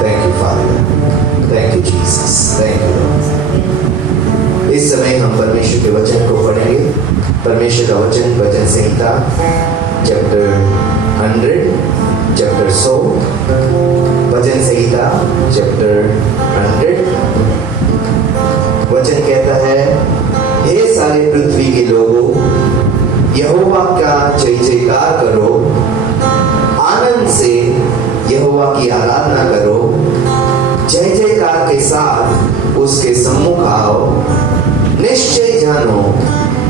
Thank you, Father. Thank you, Jesus. Thank you, Lord. इस समय हम परमेश्वर के वचन को पढ़ेंगे। परमेश्वर का वचन संहिता चैप्टर 100, चैप्टर 100, वचन संहिता चैप्टर 100। वचन कहता है, हे सारे पृथ्वी के लोगों, यहोवा का जय जयकार करो, आनंद से यहोवा की आराधना करो, जय जयकार के साथ उसके सम्मुख आओ। निश्चय जानो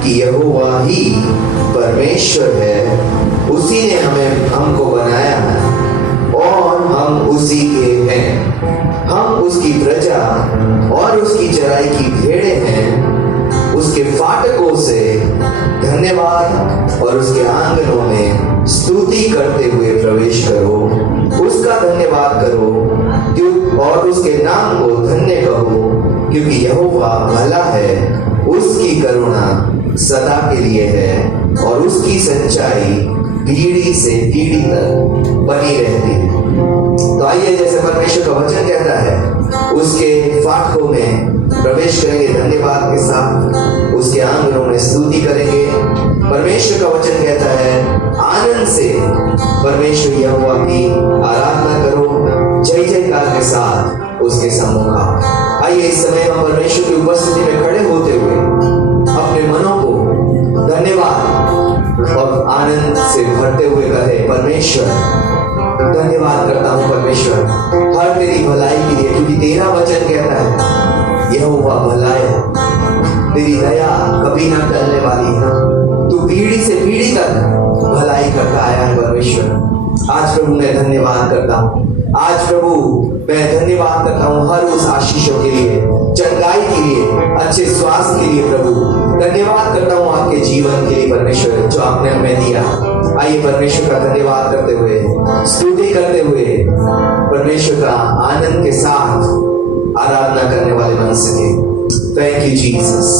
कि यहोवा ही परमेश्वर है, उसी ने हमको बनाया है और हम उसी के हैं। हम उसकी प्रजा और उसकी चराई की भेड़ें हैं। उसके फाटकों से धन्यवाद और उसके आंगनों में स्तुति करते हुए प्रवेश करो। उसका धन्यवाद करो और उसके नाम को धन्य कहो, क्योंकि यहोवा भला है, उसकी करुणा सदा के लिए है और उसकी सच्चाई पीढ़ी से पीढ़ी तक बनी रहती है। तो आइए, जैसे परमेश्वर का वचन कहता है, उसके फाटकों में प्रवेश करेंगे धन्यवाद के साथ, उसके आंगनों में स्तुति करेंगे। परमेश्वर का वचन कहता है, आनंद से परमेश्वर यहोवा की आराधना करो, जय जयकार के साथ उसके सम्मुख आओ। आइए, इस समय हम परमेश्वर की उपस्थिति में खड़े होते हुए अपने मनों को धन्यवाद और आनंद से भरते हुए कहे, परमेश्वर धन्यवाद करता हूँ परमेश्वर हर तेरी भलाई के लिए, क्योंकि तेरा वचन कहता है यहोवा भला है, तेरी दया कभी ना टलने वाली है, तू पीढ़ी से पीढ़ी तक भलाई करता आया है परमेश्वर। आज प्रभु मैं धन्यवाद करता हूँ, आज प्रभु मैं धन्यवाद करता हूँ हर उस आशीषों के लिए, चंगाई के लिए, अच्छे स्वास्थ्य के लिए। प्रभु धन्यवाद करता हूँ आपके जीवन के लिए परमेश्वर, जो आपने हमें दिया। आइए परमेश्वर का धन्यवाद करते हुए, स्तुति करते हुए, परमेश्वर का आनंद के साथ आराधना करने वाले बन सके। Thank you Jesus,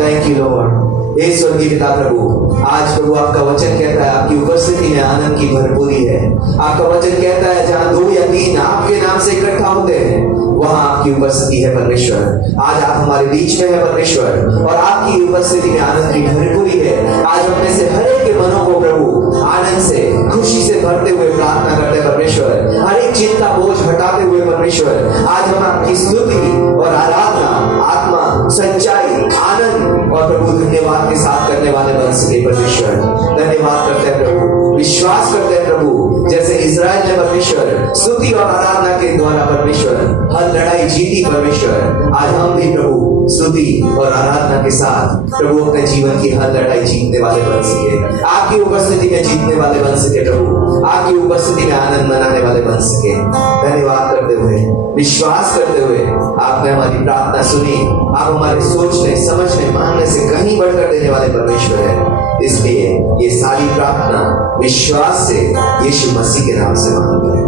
thank you Lord. हे स्वर्गीय पिता प्रभु, आज प्रभु आपका वचन कहता है आपकी उपस्थिति में आनंद की भरपूरी है। आपका वचन कहता है जहाँ 2 या 3 आपके नाम से इकट्ठा होते हैं, वहां आपकी उपस्थिति है परमेश्वर। आज आप हमारे बीच में है परमेश्वर, और आपकी उपस्थिति में आनंद की भरपूरी है। आज अपने से हर एक के मनों को प्रभु आनंद से, खुशी से भरते हुए प्रार्थना करते हैं परमेश्वर। हर एक चिंता बोझ हटाते हुए परमेश्वर, आज हम आपकी स्तुति और आराधना, आत्मा, सच्चाई, आनंद और प्रभु धन्यवाद के साथ करने वाले बन सके परमेश्वर। धन्यवाद करते हैं प्रभु, विश्वास करते हैं प्रभु, जैसे इस्राएल ने परमेश्वर स्तुति और आराधना के द्वारा परमेश्वर हर लड़ाई जीती परमेश्वर, आज हम भी प्रभु स्तुति और आराधना के साथ प्रभु अपने जीवन की हर लड़ाई जीतने वाले बन सके, आपकी उपस्थिति में जीतने वाले बन सके प्रभु, आपकी उपस्थिति में आनंद मनाने वाले बन सके। धन्यवाद करते हुए, विश्वास करते हुए आपने हमारी प्रार्थना सुनी। आप हमारे सोचने, समझने, मानने से कहीं बढ़कर देने वाले परमेश्वर है। इसलिए ये सारी प्रार्थना विश्वास से यीशु मसीह के नाम से मांगते हैं,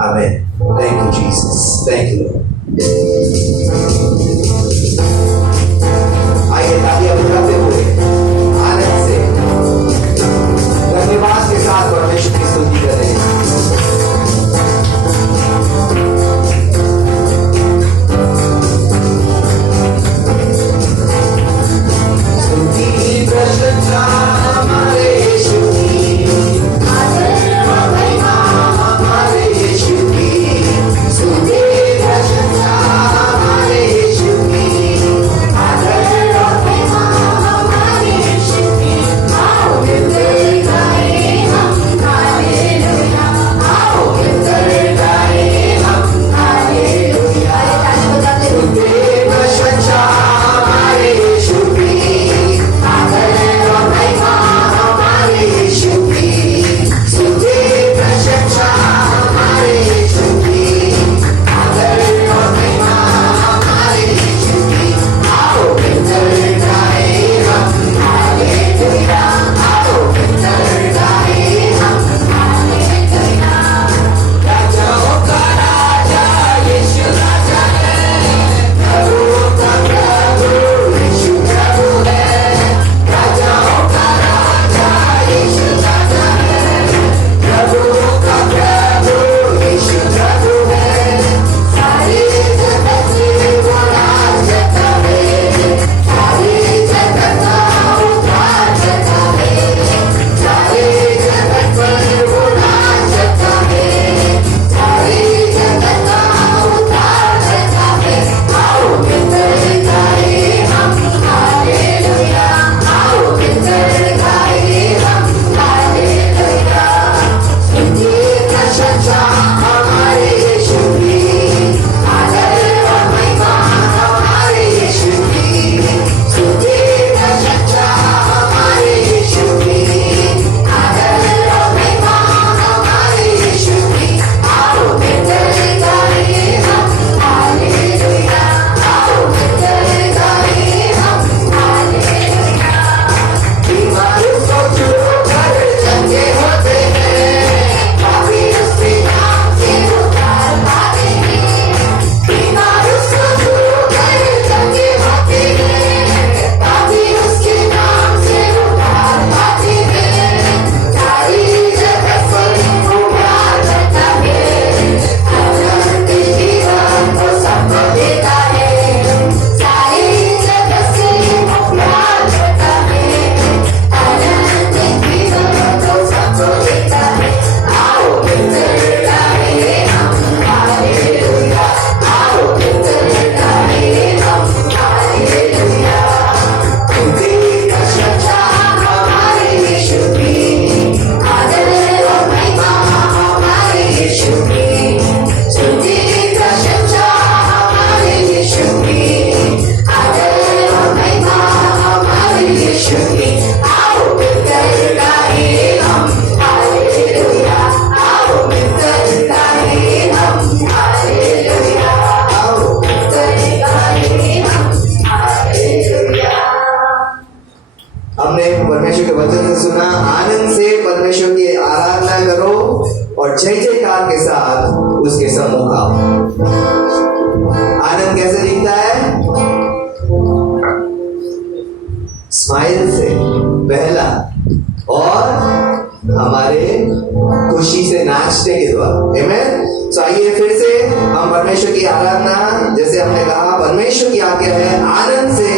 आमीन। Thank you Jesus, thank you Lord. आइए तालियां बजाते हुए आनंद से धन्यवाद के साथ परमेश्वर की स्तुति करें। Hallelujah. और जय जयकार के साथ उसके सम्मुख आओ। आनंद कैसे दिखता है? स्माइल से पहला, और हमारे खुशी से नाचने के द्वारा। आमेन। तो आइए फिर से हम परमेश्वर की आराधना, जैसे हमने कहा परमेश्वर की आज्ञा है आनंद से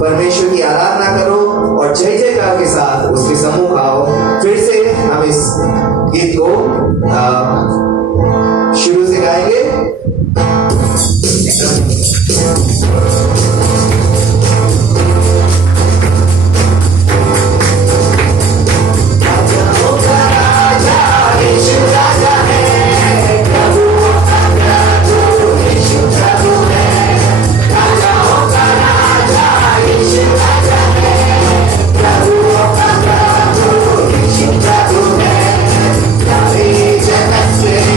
परमेश्वर की आराधना करो और जय जयकार के साथ उसके सम्मुख आओ। फिर से हम इस गीत को शुरू से गाएंगे। Jagत से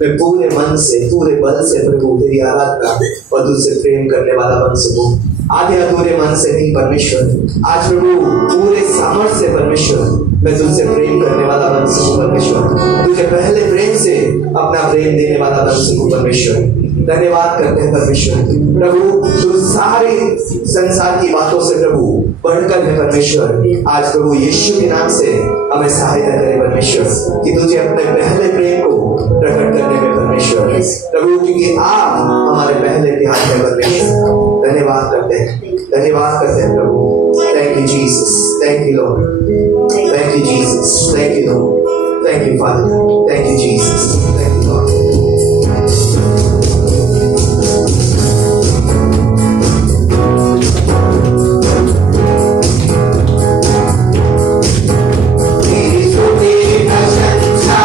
मैं पूरे मन से पूरे बल से प्रभु तेरी आराधना और तुझसे प्रेम करने वाला बन सकूं। आधे अधूरे मन से नहीं परमेश्वर, आज प्रभु पूरे सामर्थ्य से परमेश्वर मैं तुझसे प्रेम करने वाला बन सकूं परमेश्वर, तुझे पहले प्रेम से अपना प्रेम देने वाला बन सकूं परमेश्वर। धन्यवाद करते हैं परमेश्वर प्रभु, तू सारे संसार की बातों से प्रभु बढ़कर है परमेश्वर। आज प्रभु यीशु के नाम से हमें सहायता करे परमेश्वर कि तुझे अपने पहले प्रेम को प्रकट करने में परमेश्वर प्रभु, क्योंकि आप हमारे पहले ध्यान में परमेश्वर। धन्यवाद करते हैं, धन्यवाद करते हैं प्रभु। Thank you Jesus, thank you Lord, thank you Jesus, thank you Lord, thank you father, thank you Jesus, thank you Lord. प्रशंसा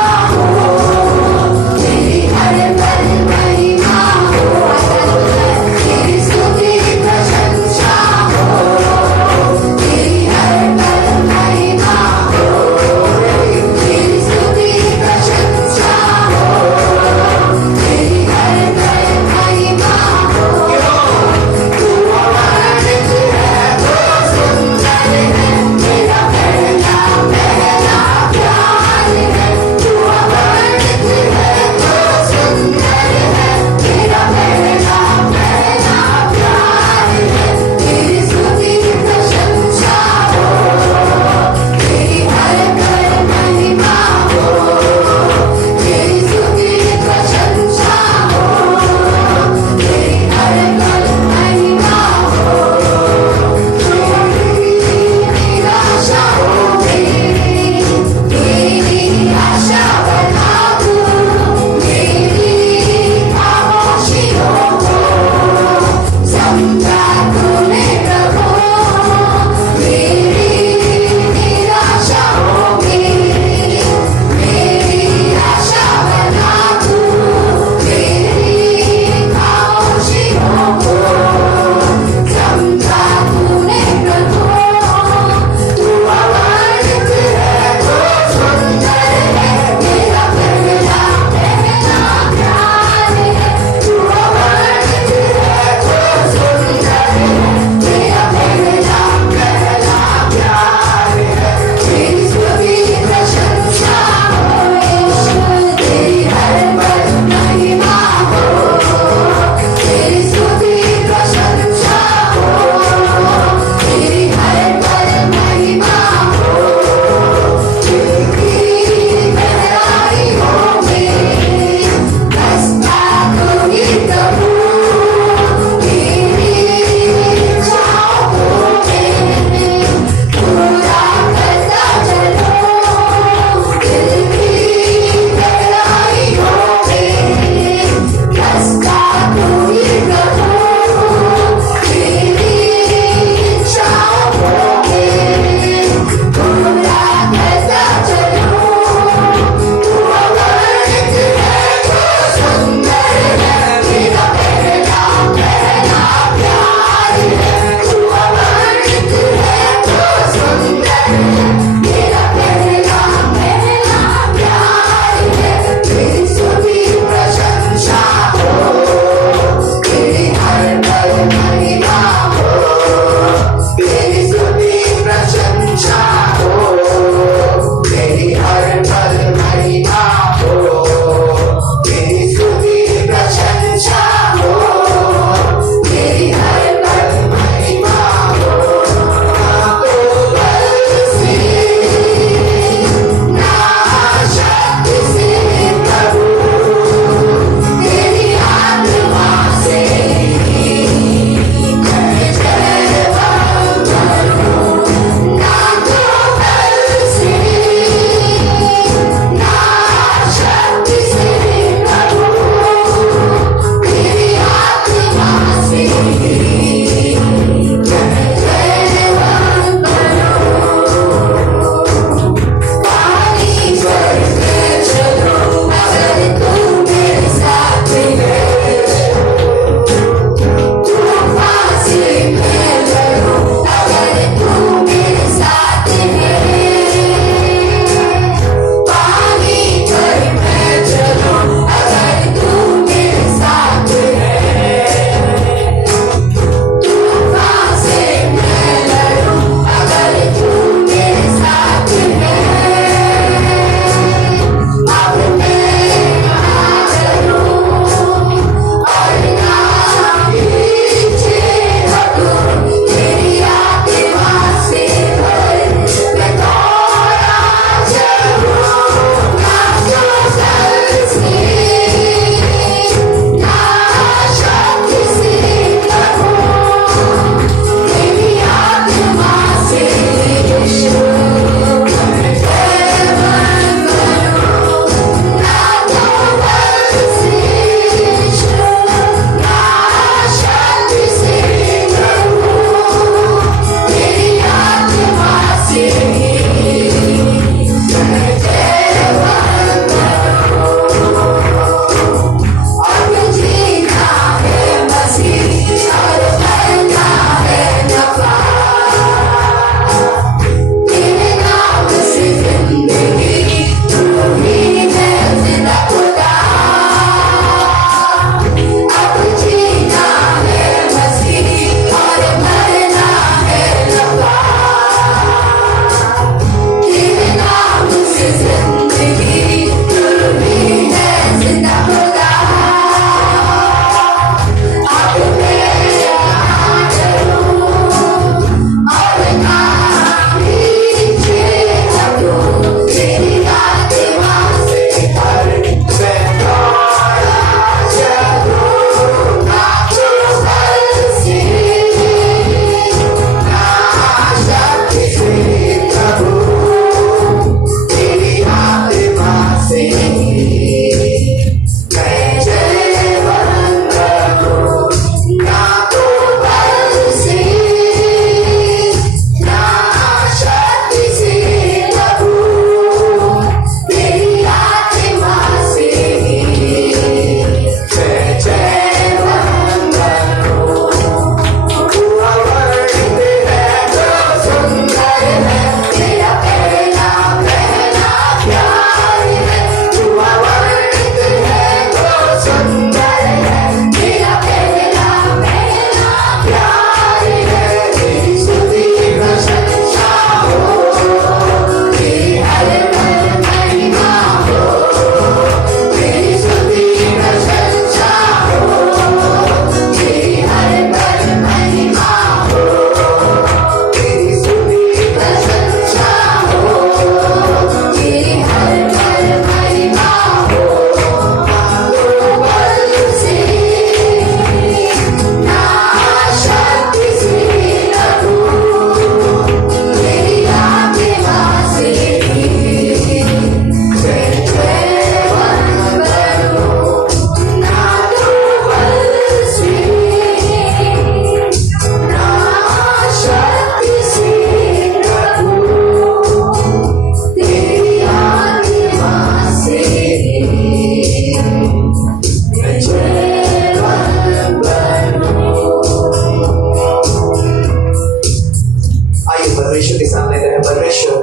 परमेश्वर के सामने कहें, परमेश्वर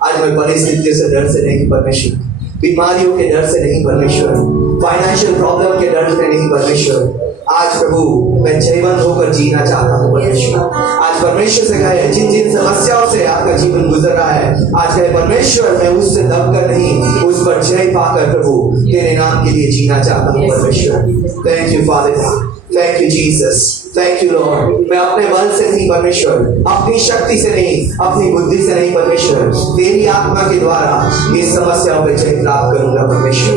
आज मैं परिस्थितियों से डर से नहीं परमेश्वर, बीमारियों के डर से नहीं परमेश्वर, फाइनेंशियल प्रॉब्लम के डर से नहीं परमेश्वर, आज प्रभु मैं जयवंत होकर जीना चाहता हूँ परमेश्वर। आज परमेश्वर से कहे, जिन जिन समस्याओं से आपका जीवन गुजर रहा है, आज कहे परमेश्वर मैं उससे दबकर नहीं, उस पर जय पाकर प्रभु तेरे नाम के लिए जीना चाहता हूँ परमेश्वर। Thank you father, thank you Jesus, thank you Lord. मैं अपने बल से नहीं परमेश्वर, अपनी शक्ति से नहीं, अपनी बुद्धि से नहीं परमेश्वर, तेरी आत्मा के द्वारा ये समस्याओं पर जय प्राप्त करूंगा परमेश्वर।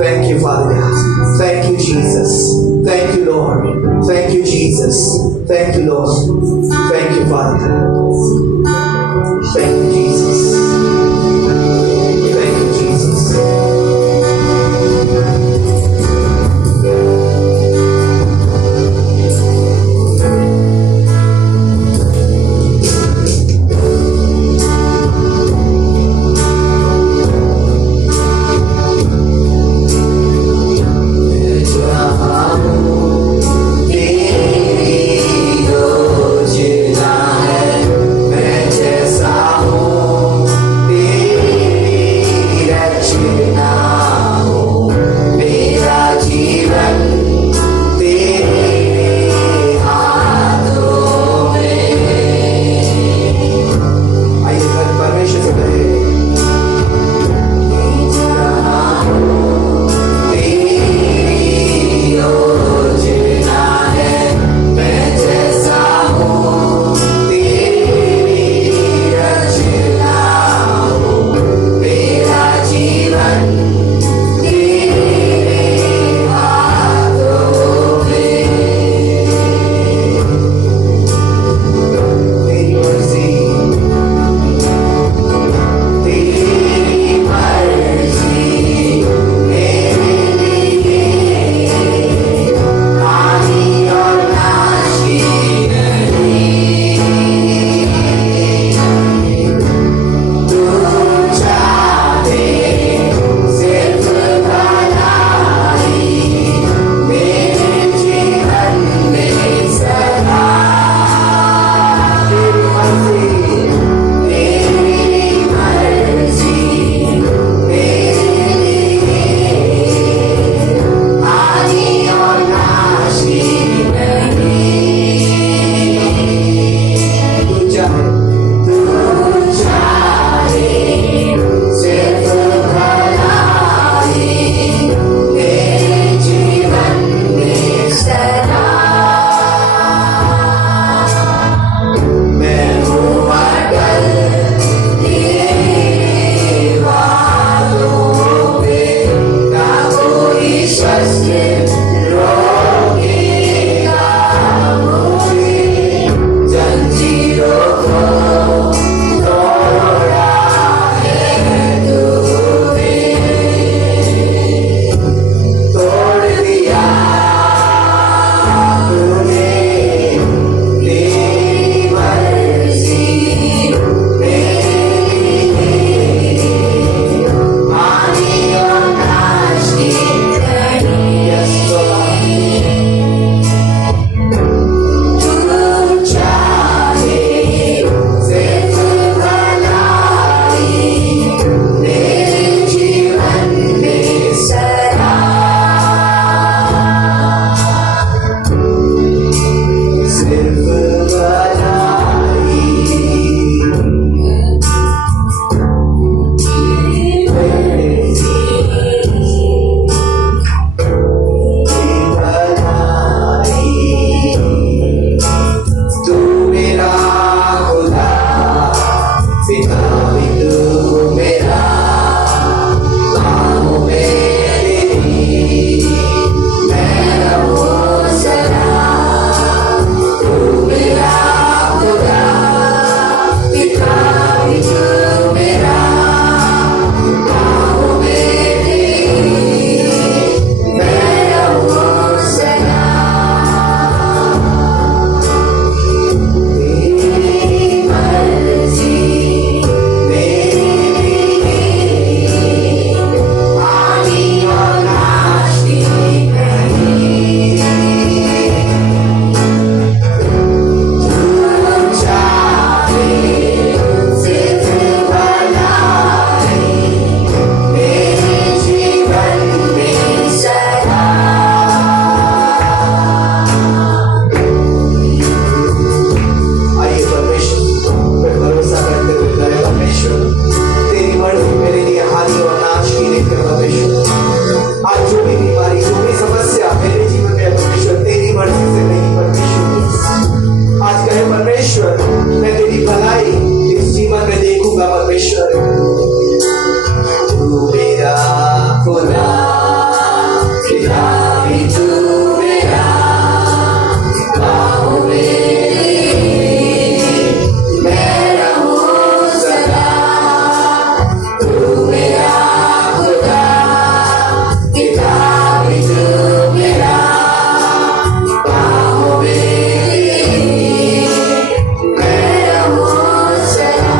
Thank you father, thank you Jesus, thank you Lord, thank you Jesus, thank you Lord, thank you father, thank you Jesus, thank you Jesus. मैं परमेश्वर मैं तेरी भलाई इस जीवन में देखूंगा परमेश्वर। तू मेरा खुदा पिता भी तू मेरा बाहों में मैं रहूं सदा। तू मेरा खुदा पिता भी तू मेरा बाहों में मैं रहूं सदा।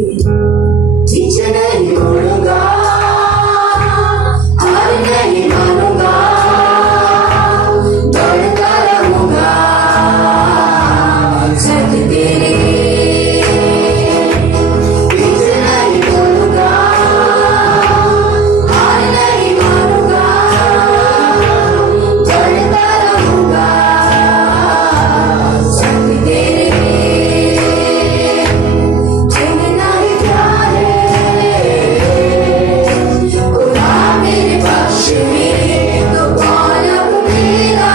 लिए। पीछे नहीं मुड़ूंगा, हार नहीं मानूंगा, दौड़ता रहूंगा सच तेरे। पीछे नहीं मुड़ूंगा, हार नहीं मानूंगा, दौड़ता रहूंगा सच तेरे। चलना ही प्यार है खुदा मेरे पक्ष में, तो कौन अब मेरा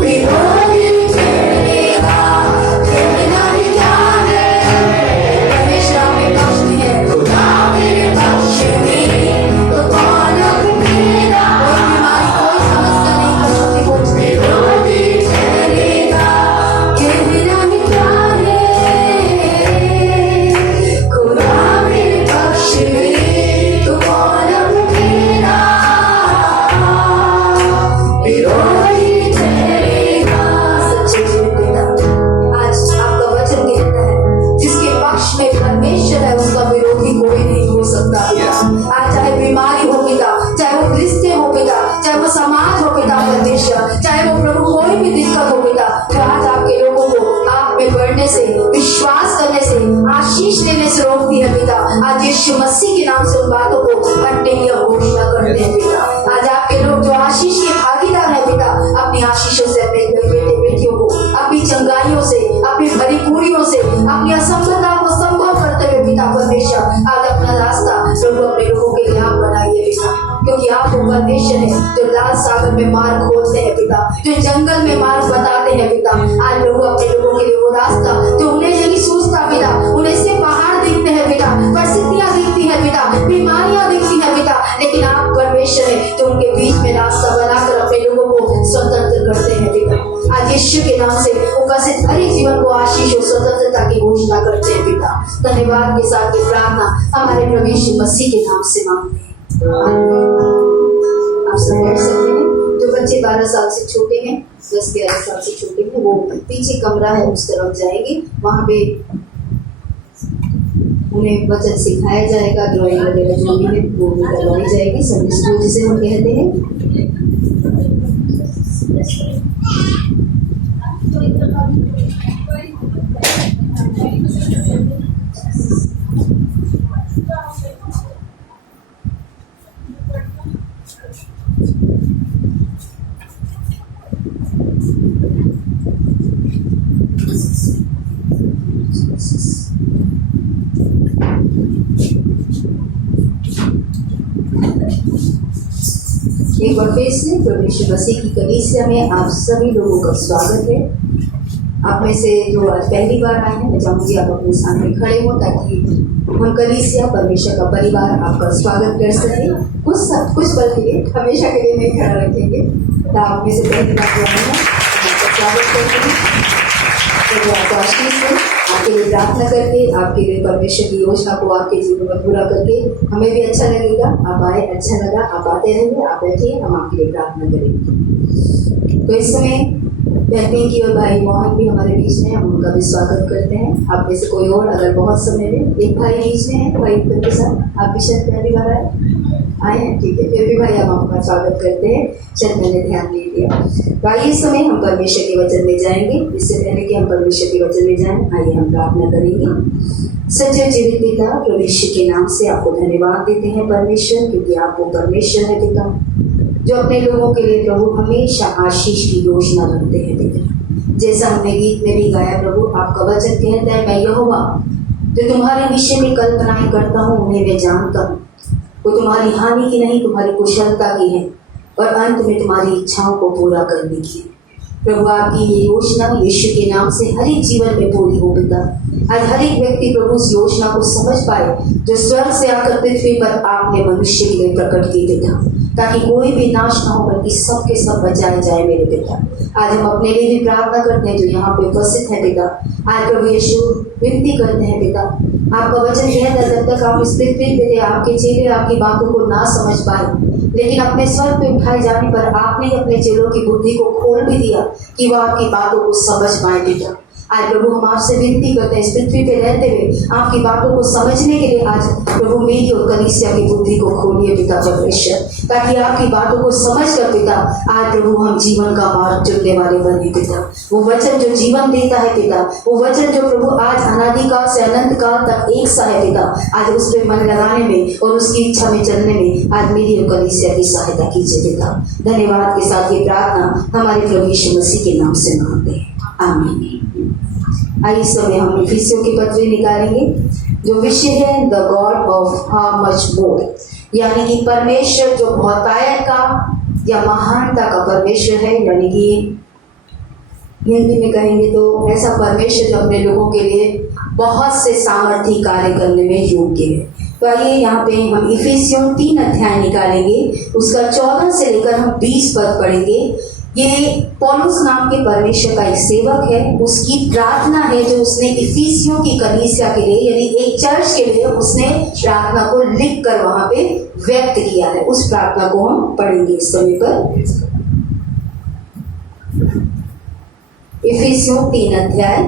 विरोधी ठहरेगा। चलना ही प्यार है हमेशा मेरे पक्ष में है, खुदा मेरे पक्ष में, तो कौन अब मेरा कोई बीमारी कोई समस्या नहीं कर सकती, विरोधी ठहरेगा। कहना ही प्यार है खुदा मेरे पक्ष में, तो कौन अब मेरा विरोधी ठहरेगा। सच्चे जीवित पिता, आज आपका वचन कहता है जिसके पक्ष में परमेश्वर है उसका विरोधी कोई नहीं हो सकता। आज चाहे बीमारी हो पिता, चाहे वो रिश्ते हो पिता, चाहे वो समाज हो पिता परमेश्वर, चाहे वो प्रभु कोई भी दिक्कत हो पिता, जो आज आपके लोगों को आप में बढ़ने से, विश्वास करने से, आशीष लेने से रोकती है पिता, आज यीशु मसीह के नाम से उन बातों को हटने की घोषणा करते हैं पिता। आज आपके लोग जो आशीष के भागीदार है पिता, अपनी आशीषों से अपने बेटे बेटियों को, अपनी चंगाइयों से, अपनी परिपूरियों से, अपनी असंभवता को संभव करते हुए पिता परमेश्वर आज अपना रास्ता प्रभु अपने लोगों के लिए आप बनाइए पिता, क्योंकि आप वो परमेश्वर है जो लाल सागर में मार्ग खोलते हैं पिता, जो जंगल में मार्ग बताते हैं पिता। आज लोग अपने लोगों के लिए वो रास्ता जो उन्हें नहीं सूझता पिता, उन्हें से पहाड़ दिखते हैं पिता, परिस्थितियां दिखती है पिता, बीमारियां दिखती है पिता, लेकिन आप परमेश्वर है जो उनके बीच में रास्ता बनाकर अपने लोगों को स्वतंत्र करते हैं पिता। आज यीशु के नाम से उपस्थित हर एक जीवन को आशीष और स्वतंत्रता की घोषणा करते हैं पिता। धन्यवाद के साथ ये प्रार्थना हमारे प्रभु यीशु मसीह के नाम से मांगते हैं। आप सब बैठ सकते हैं। जो बच्चे 12 साल से छोटे हैं, 10-11 साल से छोटे हैं, वो पीछे कमरा है उस तरफ जाएंगे, वहाँ पे उन्हें वचन सिखाया जाएगा, ड्राइंग वगैरह जो भी है वो करवाई जाएगी, संडे स्कूल जिसे हम कहते हैं। एक बार फिर से प्रभु यीशु मसीह की कलीसिया में आप सभी लोगों का स्वागत है। आप में से जो आज पहली बार आए हैं, मैं चाहूँगी आप अपने सामने खड़े हो ताकि हम कलीसिया परमेश्वर का परिवार आपका स्वागत कर सके। कुछ पल के लिए, हमेशा के लिए नहीं खड़ा रखेंगे। तो आप में से पहली बार जो आए हैं आपका स्वागत करते हैं। तो आपको आशीष है, आपके लिए प्रार्थना करके, आपके लिए परमेश्वर की योजना को आपके जीवन में पूरा करके हमें भी अच्छा लगेगा। आप आए, अच्छा लगा, आप आते रहिए, आप बैठिए, हम आपके लिए प्रार्थना करेंगे। तो इस समय बहन की और भाई मोहन भी हमारे बीच में, हम उनका भी स्वागत करते हैं। आप में से कोई और अगर बहुत समय में, एक भाई बीच में है, भाई के साथ आप भी शायद पहली बार आए हैं, ठीक है, फिर भी भाई हम आपका स्वागत करते हैं। शायद मैंने ध्यान नहीं दिया। भाई इस समय हम परमेश्वर के वचन में जाएंगे। इससे पहले कि हम परमेश्वर के वचन में जाएं, आइए हम प्रार्थना करेंगे। सच्चे जीवित पिता, प्रभु यीशु के नाम से आपको धन्यवाद देते हैं परमेश्वर, क्योंकि आप वो परमेश्वर है पिता जो अपने लोगों के लिए प्रभु हमेशा आशीष की योजना रखते हैं पिता। जैसा हमने गीत में भी गाया प्रभु, आपका वचन कहता है, मैं यहोवा जो तुम्हारे विषय में कल्पनाएं करता हूँ उन्हें मैं जानता हूँ। वो तुम्हारी हानि की नहीं, तुम्हारी कुशलता की है और अंत में तुम्हारी इच्छाओं को पूरा करने की है। प्रभु आपकी ये योजना यीशु के नाम से हर एक जीवन में पूरी हो पिता। आज हर एक व्यक्ति प्रभु उस योजना को समझ पाए जो स्वर्ग से आकर पृथ्वी पर आपने मनुष्य के लिए प्रकट की पिता, ताकि कोई भी नाश ना हो बल्कि सब के सब बचाए जाए मेरे पिता। आज हम अपने लिए भी प्रार्थना करते हैं जो यहाँ पे उपस्थित है पिता। आज प्रभु यीशु विनती करते हैं पिता, आपका वचन कहता है जब तक आप इस पृथ्वी पे थे आपके चेले आपकी बातों को ना समझ पाए, लेकिन अपने स्वर्ग पे उठाए जाने पर आपने अपने चेलों की बुद्धि को खोल भी दिया कि वह आपकी बातों को समझ पाए पिता। आज प्रभु हम आपसे विनती करते हैं, इस पृथ्वी पे रहते हुए आपकी बातों को समझने के लिए आज प्रभु मेरी और कलीसिया की बुद्धि को खोलिए पिता परमेश्वर, ताकि आपकी बातों को समझ कर पिता आज प्रभु हम जीवन का मार्ग चुनने वाले बने पिता। वो वचन जो जीवन देता है पिता, वो वचन जो प्रभु आज अनादिकाल से अनंत काल तक एक सा है पिता, आज उस पर मन लगाने में और उसकी इच्छा में चलने में आज मेरी और कलीसिया की सहायता कीजिए पिता। धन्यवाद के साथ ये प्रार्थना हमारे प्रभु यीशु मसीह के नाम से मांगते हैं, आमीन। आइए इस समय हम इफिसियों की पत्री निकालेंगे, जो विषय है the God of how much more, यानी कि परमेश्वर जो बहुतायत का या महानता का परमेश्वर है, यानी कि हिंदी में कहेंगे तो ऐसा परमेश्वर जो अपने लोगों के लिए बहुत से सामर्थी कार्य करने में योग्य है। तो आइए यहाँ पे हम इफिसियों 3 अध्याय निकालेंगे, उसका 14 से लेकर हम 20 पद पढ़ेंगे। ये पौलुस नाम के परमेश्वर का एक सेवक है, उसकी प्रार्थना है जो उसने इफिसियों की कलीसिया के लिए यानी एक चर्च के लिए उसने प्रार्थना को लिख कर वहां पे व्यक्त किया है। उस प्रार्थना को हम पढ़ेंगे इस समय पर। इफिसियों 3 अध्याय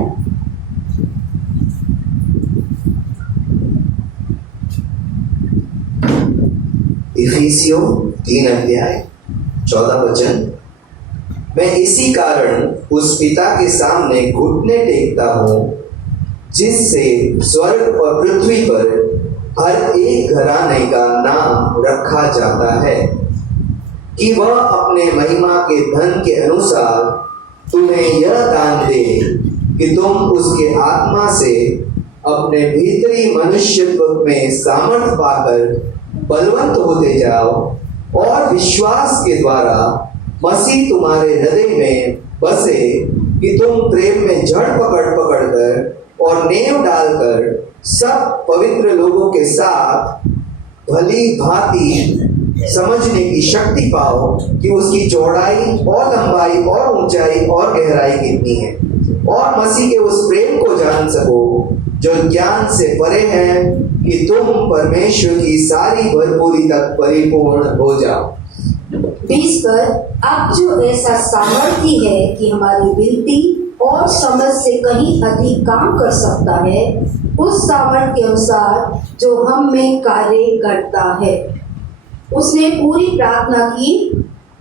इफिसियों 3 अध्याय 14 वचन। मैं इसी कारण उस पिता के सामने घुटने टेकता हूँ जिससे स्वर्ग और पृथ्वी पर हर एक घराने का नाम रखा जाता है, कि वह अपने महिमा के धन के अनुसार तुम्हें यह दान दे कि तुम उसके आत्मा से अपने भीतरी मनुष्यत्व में सामर्थ पाकर बलवंत होते जाओ, और विश्वास के द्वारा मसीह तुम्हारे हृदय में बसे, कि तुम प्रेम में जड़ पकड़ कर और नेव डालकर सब पवित्र लोगों के साथ भली भांति समझने की शक्ति पाओ कि उसकी चौड़ाई और लंबाई और ऊंचाई और गहराई कितनी है, और मसीह के उस प्रेम को जान सको जो ज्ञान से परे है, कि तुम परमेश्वर की सारी भरपूरी तक परिपूर्ण हो जाओ। 20 पर अब जो ऐसा सामर्थ्य है कि हमारी विनती और समझ से कहीं अधिक काम कर सकता है, उस सामर्थ्य के अनुसार जो हम में कार्य करता है। उसने पूरी प्रार्थना की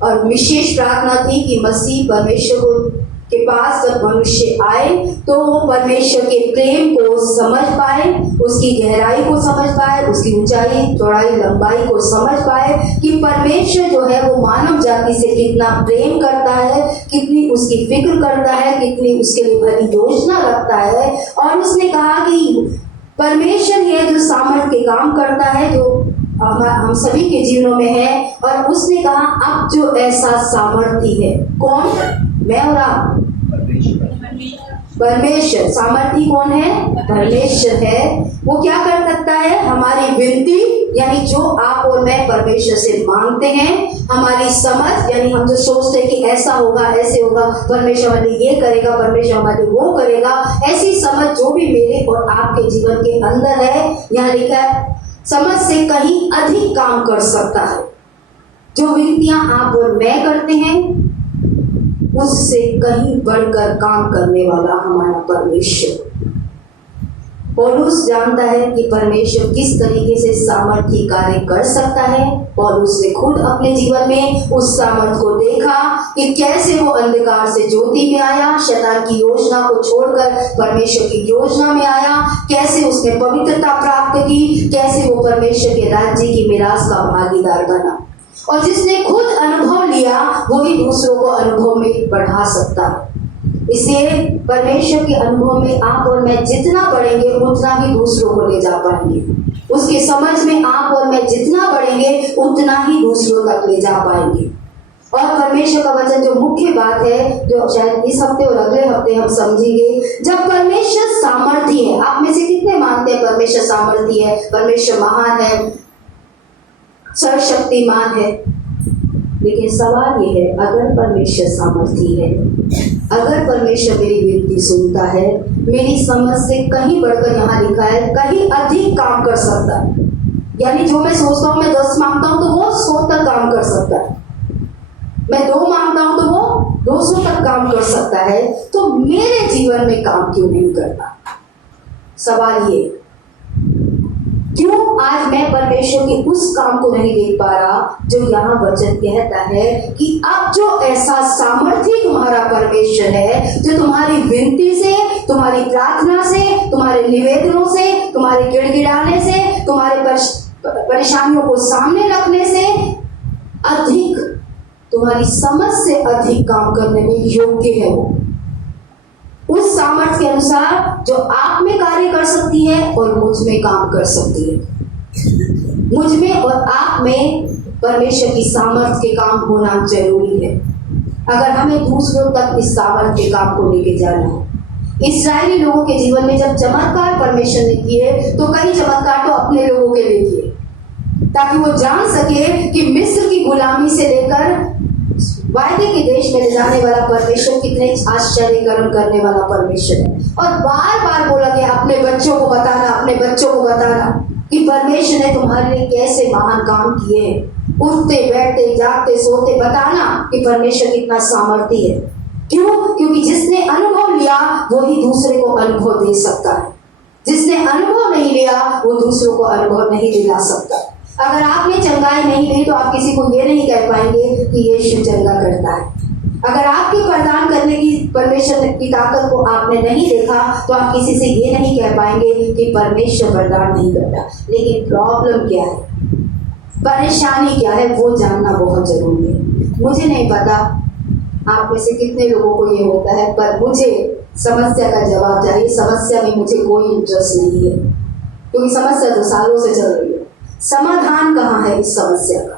और विशेष प्रार्थना थी कि मसीह परमेश्वर के पास जब मनुष्य आए तो वो परमेश्वर के प्रेम को समझ पाए, उसकी गहराई को समझ पाए, उसकी ऊंचाई चौड़ाई लंबाई को समझ पाए, कि परमेश्वर जो है वो मानव जाति से कितना प्रेम करता है, कितनी उसकी फिक्र करता है, कितनी उसके लिए भली योजना रखता है। और उसने कहा कि परमेश्वर है जो सामर्थ्य के काम करता है, जो हम सभी के जीवनों में है। और उसने कहा अब जो ऐसा सामर्थ्य है, कौन? मैं और आप, परमेश्वर। सामर्थ्य कौन है? परमेश्वर है। वो क्या कर सकता है? हमारी विनती यानी जो आप और मैं परमेश्वर से मांगते हैं, हमारी समझ यानी हम जो सोचते हैं कि ऐसा होगा ऐसे होगा, परमेश्वर हमारे लिए ये करेगा, परमेश्वर हमारे लिए वो करेगा, ऐसी समझ जो भी मेरे और आपके जीवन के अंदर है, यहाँ लिखा है समझ से कहीं अधिक काम कर सकता है। जो विनतियां आप और मैं करते हैं उससे कहीं बढ़कर काम करने वाला हमारा परमेश्वर। पौलुस जानता है कि परमेश्वर किस तरीके से सामर्थ्य कार्य कर सकता है। पौलुस ने खुद अपने जीवन में उस सामर्थ्य को देखा कि कैसे वो अंधकार से ज्योति में आया, शैतान की योजना को छोड़कर परमेश्वर की योजना में आया, कैसे उसने पवित्रता प्राप्त की, कैसे वो परमेश्वर के राज्य की मिरास का भागीदार बना। और जिसने खुद अनुभव लिया वही दूसरों को अनुभव में बढ़ा सकता है। इसलिए परमेश्वर के अनुभव में आप और मैं जितना बढ़ेंगे उतना ही दूसरों को ले जा पाएंगे। उसकी समझ में आप और मैं जितना बढ़ेंगे उतना ही दूसरों तक ले जा पाएंगे। और परमेश्वर का वचन जो मुख्य बात है, जो शायद इस हफ्ते और अगले हफ्ते हम समझेंगे, जब परमेश्वर सामर्थ्य है। आप में से कितने मानते हैं परमेश्वर सामर्थ्य है, परमेश्वर महान है, सर्वशक्तिमान है? लेकिन सवाल ये है, अगर परमेश्वर सामर्थ्य है, अगर परमेश्वर मेरी विनती सुनता है, मेरी समझ से कहीं बढ़कर, यहाँ लिखा है कहीं अधिक काम कर सकता है, यानी जो मैं सोचता हूँ, मैं 10 मांगता हूँ तो वो 100 तक काम कर सकता है, मैं 2 मांगता हूँ तो वो 200 तक काम कर सकता है, तो मेरे जीवन में काम क्यों नहीं करता? सवाल ये, क्यों आज मैं परमेश्वर के उस काम को नहीं देख पा रहा जो यहाँ वचन कहता है कि अब जो ऐसा सामर्थ्य तुम्हारा परमेश्वर है, जो तुम्हारी विनती से, तुम्हारी प्रार्थना से, तुम्हारे निवेदनों से, तुम्हारे गिड़गिड़ाने से, तुम्हारे परेशानियों को सामने रखने से अधिक, तुम्हारी समझ से अधिक काम करने में योग्य है। वो उस सामर्थ्य के अनुसार जो आप में कार्य कर सकती है और मुझ में काम कर सकती है। मुझ में और आप में परमेश्वर की सामर्थ्य के काम होना जरूरी है अगर हमें दूसरों तक इस सामर्थ्य के काम को लेके जाना है। इस्राएली लोगों के जीवन में जब चमत्कार परमेश्वर ने किए तो कई चमत्कार तो अपने लोगों के लिए किए, ताकि वो जान सके कि मिस्र की गुलामी से लेकर वायदे के देश में ले जाने वाला परमेश्वर कितने आश्चर्य कर्म करने वाला परमेश्वर है। और बार बार बोला गया अपने बच्चों को बताना, अपने बच्चों को बताना कि परमेश्वर ने तुम्हारे लिए कैसे महान काम किए हैं। उठते बैठते जागते सोते बताना कि परमेश्वर कितना सामर्थ्य है। क्यों? क्योंकि जिसने अनुभव लिया वही दूसरे को अनुभव दे सकता है, जिसने अनुभव नहीं लिया वो दूसरों को अनुभव नहीं दिला सकता। अगर आपने चंगाई नहीं ली तो आप किसी को ये नहीं कह पाएंगे कि यीशु चंगा करता है। अगर आपकी प्रदान करने की परमेश्वर की ताकत को आपने नहीं देखा तो आप किसी से ये नहीं कह पाएंगे कि परमेश्वर प्रदान नहीं करता। लेकिन प्रॉब्लम क्या है, परेशानी क्या है, वो जानना बहुत जरूरी है। मुझे नहीं पता आप में से कितने लोगों को ये होता है, पर मुझे समस्या का जवाब चाहिए। समस्या में मुझे कोई इंटरेस्ट नहीं है, क्योंकि समस्या तो सालों से चल रही है। समाधान कहाँ है इस समस्या का?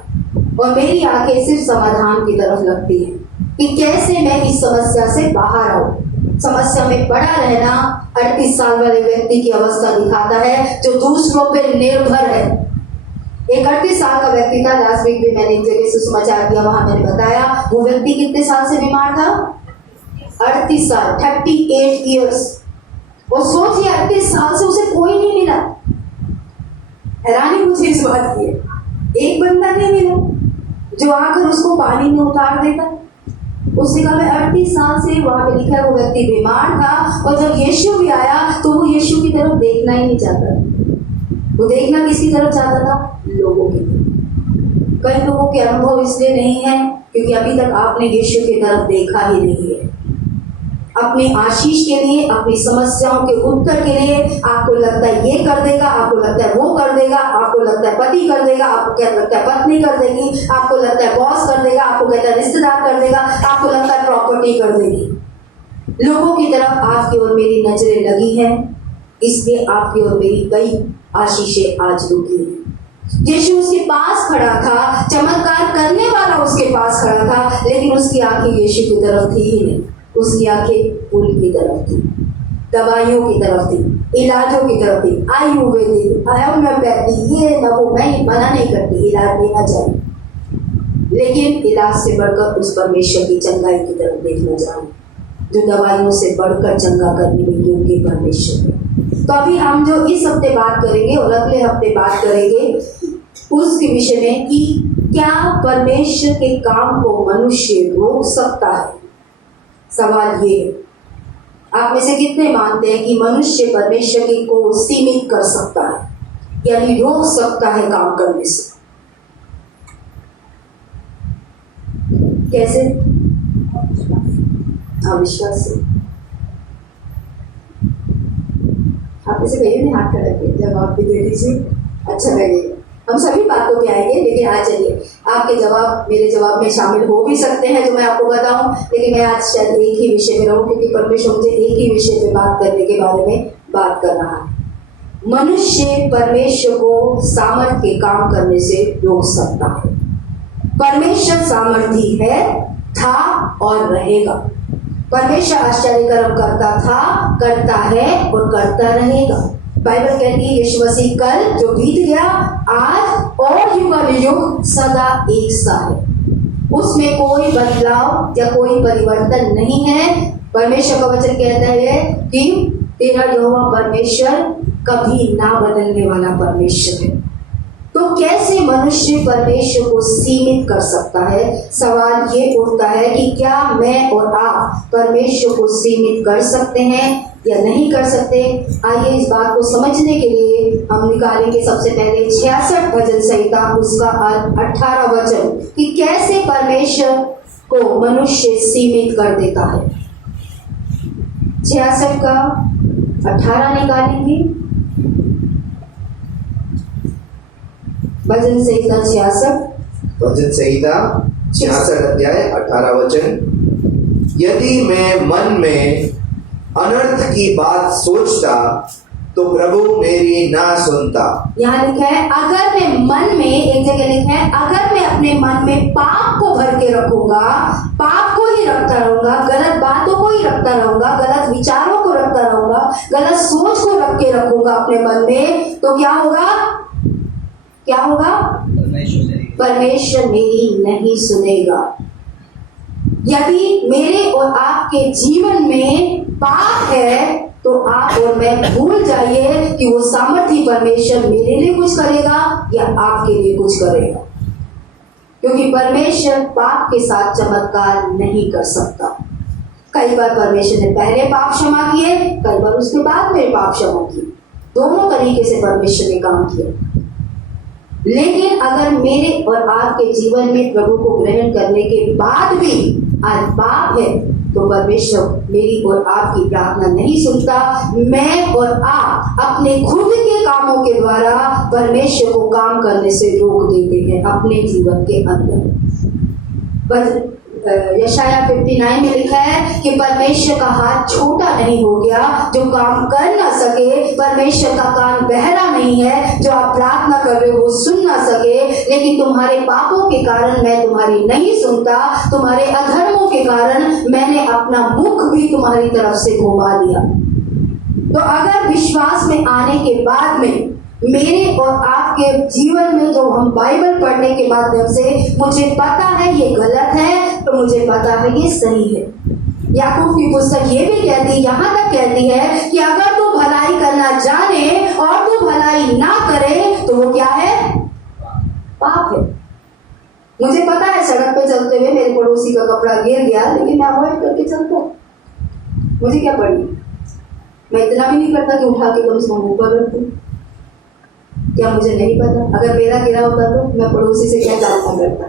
और मेरी आंखें सिर्फ समाधान की तरफ लगती है कि कैसे मैं इस समस्या से बाहर आऊं। समस्या में पड़ा रहना 38 साल वाले व्यक्ति की अवस्था दिखाता है जो दूसरों पर निर्भर है। एक 38 साल का व्यक्ति था, लास्ट वीक भी मैंने एक जगह से समाचार दिया, वहां मैंने बताया वो व्यक्ति कितने साल से बीमार था? 38 साल, 38 ईयर्स। और सोचिए 38 साल से उसे कोई नहीं मिला। हैरानी मुझे इस बात की है, एक बंदा नहीं मिला जो आकर उसको पानी में उतार देता। उसने कहा मैं 38 साल से, वहां पे लिखा है वो व्यक्ति बीमार था, और जब यीशु भी आया तो वो यीशु की तरफ देखना ही नहीं चाहता। वो देखना किसकी तरफ चाहता था? लोगों की तरफ। कई लोगों के अनुभव इसलिए नहीं है क्योंकि अभी तक आपने यीशु की तरफ देखा ही नहीं है। अपनी आशीष के लिए, अपनी समस्याओं के उत्तर के लिए आपको लगता है ये कर देगा, आपको लगता है वो कर देगा, आपको लगता है पति कर देगा, आपको क्या लगता है पत्नी कर देगी, आपको लगता है बॉस कर देगा, आपको कहता है रिश्तेदार कर देगा, आपको लगता है प्रॉपर्टी कर देगी। लोगों की तरफ आपकी और मेरी नजरें लगी है, इसलिए आपकी और मेरी कई आशीषें आज रुकी है। यीशु उसके पास खड़ा था, चमत्कार करने वाला उसके पास खड़ा था, लेकिन उसकी आंखें यीशु की तरफ थी ही नहीं। उसकी आंखें पुल की तरफ थी, दवाइयों की तरफ थी, इलाजों की तरफ थी, आयुर्वेदिक, होम्योपैथी, ये न वो। मैं मना नहीं करती, इलाज लेना चाहिए, लेकिन इलाज से बढ़कर उस परमेश्वर की चंगाई की तरफ देखना चाहिए जो दवाइयों से बढ़कर चंगा करने में योग्य परमेश्वर है। तो अभी हम जो इस हफ्ते बात करेंगे और अगले हफ्ते बात करेंगे उसके विषय में कि क्या परमेश्वर के काम को मनुष्य रोक सकता है। सवाल ये है, आप में से कितने मानते हैं कि मनुष्य परमेश्वर की को सीमित कर सकता है, यानी रोक सकता है काम करने से? कैसे? अविश्वास से। आप इसे कहिए नहीं, हाथ खड़ा किए, जब आप भी दे दीजिए, अच्छा लगेगा। हम सभी बातों पे आएंगे, लेकिन आज चलिए आपके जवाब मेरे जवाब में शामिल हो भी सकते हैं जो मैं आपको बताऊं, लेकिन मैं आज शायद एक ही विषय में रहूं क्योंकि परमेश्वर मुझे एक ही विषय पे बात करने के बारे में बात कर रहा है। मनुष्य परमेश्वर को सामर्थ्य के काम करने से रोक सकता है। परमेश्वर सामर्थी है, था और रहेगा। परमेश्वर आश्चर्य कर्म करता था, करता है और करता रहेगा। बाइबल कहती है यीशु मसीह कल जो बीत गया, आज और युग सदा एक सा है। उसमें कोई बदलाव या कोई परिवर्तन नहीं है। परमेश्वर का वचन कहता है कि तेरा यहोवा परमेश्वर कभी ना बदलने वाला परमेश्वर है। तो कैसे मनुष्य परमेश्वर को सीमित कर सकता है? सवाल ये उठता है कि क्या मैं और आप परमेश्वर को सीमित कर सकते हैं या नहीं कर सकते? आइए इस बात को समझने के लिए हम निकालेंगे सबसे पहले 66 भजन संहिता उसका 18 वचन कि कैसे परमेश्वर को मनुष्य सीमित कर देता है। 66 का 18 निकालेंगे। भजन संहिता 66, भजन संहिता 66 अध्याय 18 वचन। यदि मैं मन में अनर्थ की बात सोचता तो प्रभु मेरी ना सुनता। यहाँ लिखा है अगर मैं मन में, एक जगह लिखा है अगर मैं अपने मन में पाप को भर के रखूंगा, पाप को ही रखता रहूंगा, गलत बातों को ही रखता रहूंगा, गलत विचारों को रखता रहूंगा, गलत सोच को रख के रखूंगा अपने मन में, तो क्या होगा? क्या होगा? परमेश्वर मेरी नहीं सुनेगा। यदि मेरे और आपके जीवन में पाप है तो आप और मैं भूल जाइए कि वो सामर्थी परमेश्वर मेरे लिए कुछ करेगा या आपके लिए कुछ करेगा, क्योंकि परमेश्वर पाप के साथ चमत्कार नहीं कर सकता। कई बार परमेश्वर ने पहले पाप क्षमा किए, कई बार उसके बाद में पाप क्षमा किए, दोनों तरीके से परमेश्वर ने काम किया। लेकिन अगर मेरे और आपके जीवन में प्रभु को ग्रहण करने के बाद भी आज पाप है तो परमेश्वर मेरी और आपकी प्रार्थना नहीं सुनता। मैं और आप अपने खुद के कामों के द्वारा परमेश्वर को काम करने से रोक देते हैं अपने जीवन के अंदर। यशाया 59 में लिखा है कि परमेश्वर का हाथ छोटा नहीं हो गया जो काम कर ना सके, परमेश्वर का कान बहरा नहीं है जो आप प्रार्थना कर रहे हो वो सुन ना सके, लेकिन तुम्हारे पापों के कारण मैं तुम्हारी नहीं सुनता, तुम्हारे अधर्मों के कारण मैंने अपना मुख भी तुम्हारी तरफ से घुमा लिया। तो अगर विश्वास में आने के बाद में मेरे और आपके जीवन में जो हम बाइबल पढ़ने के माध्यम से मुझे पता है ये गलत है तो मुझे पता है ये सही है। याकूब की पुस्तक ये भी कहती है, यहाँ तक कहती है कि अगर तू भलाई करना जाने और तू भलाई ना करे तो वो क्या है? पाप है। मुझे पता है सड़क पे चलते हुए मेरे पड़ोसी का कपड़ा गिर गया लेकिन मैं अवॉइड करके चलता हूँ, मुझे क्या पड़ी? मैं इतना भी नहीं करता कि उठा के कम से कम ऊपर रख दूं। क्या मुझे नहीं पता? अगर मेरा गिरा होता तो मैं पड़ोसी से क्या प्रार्थना करता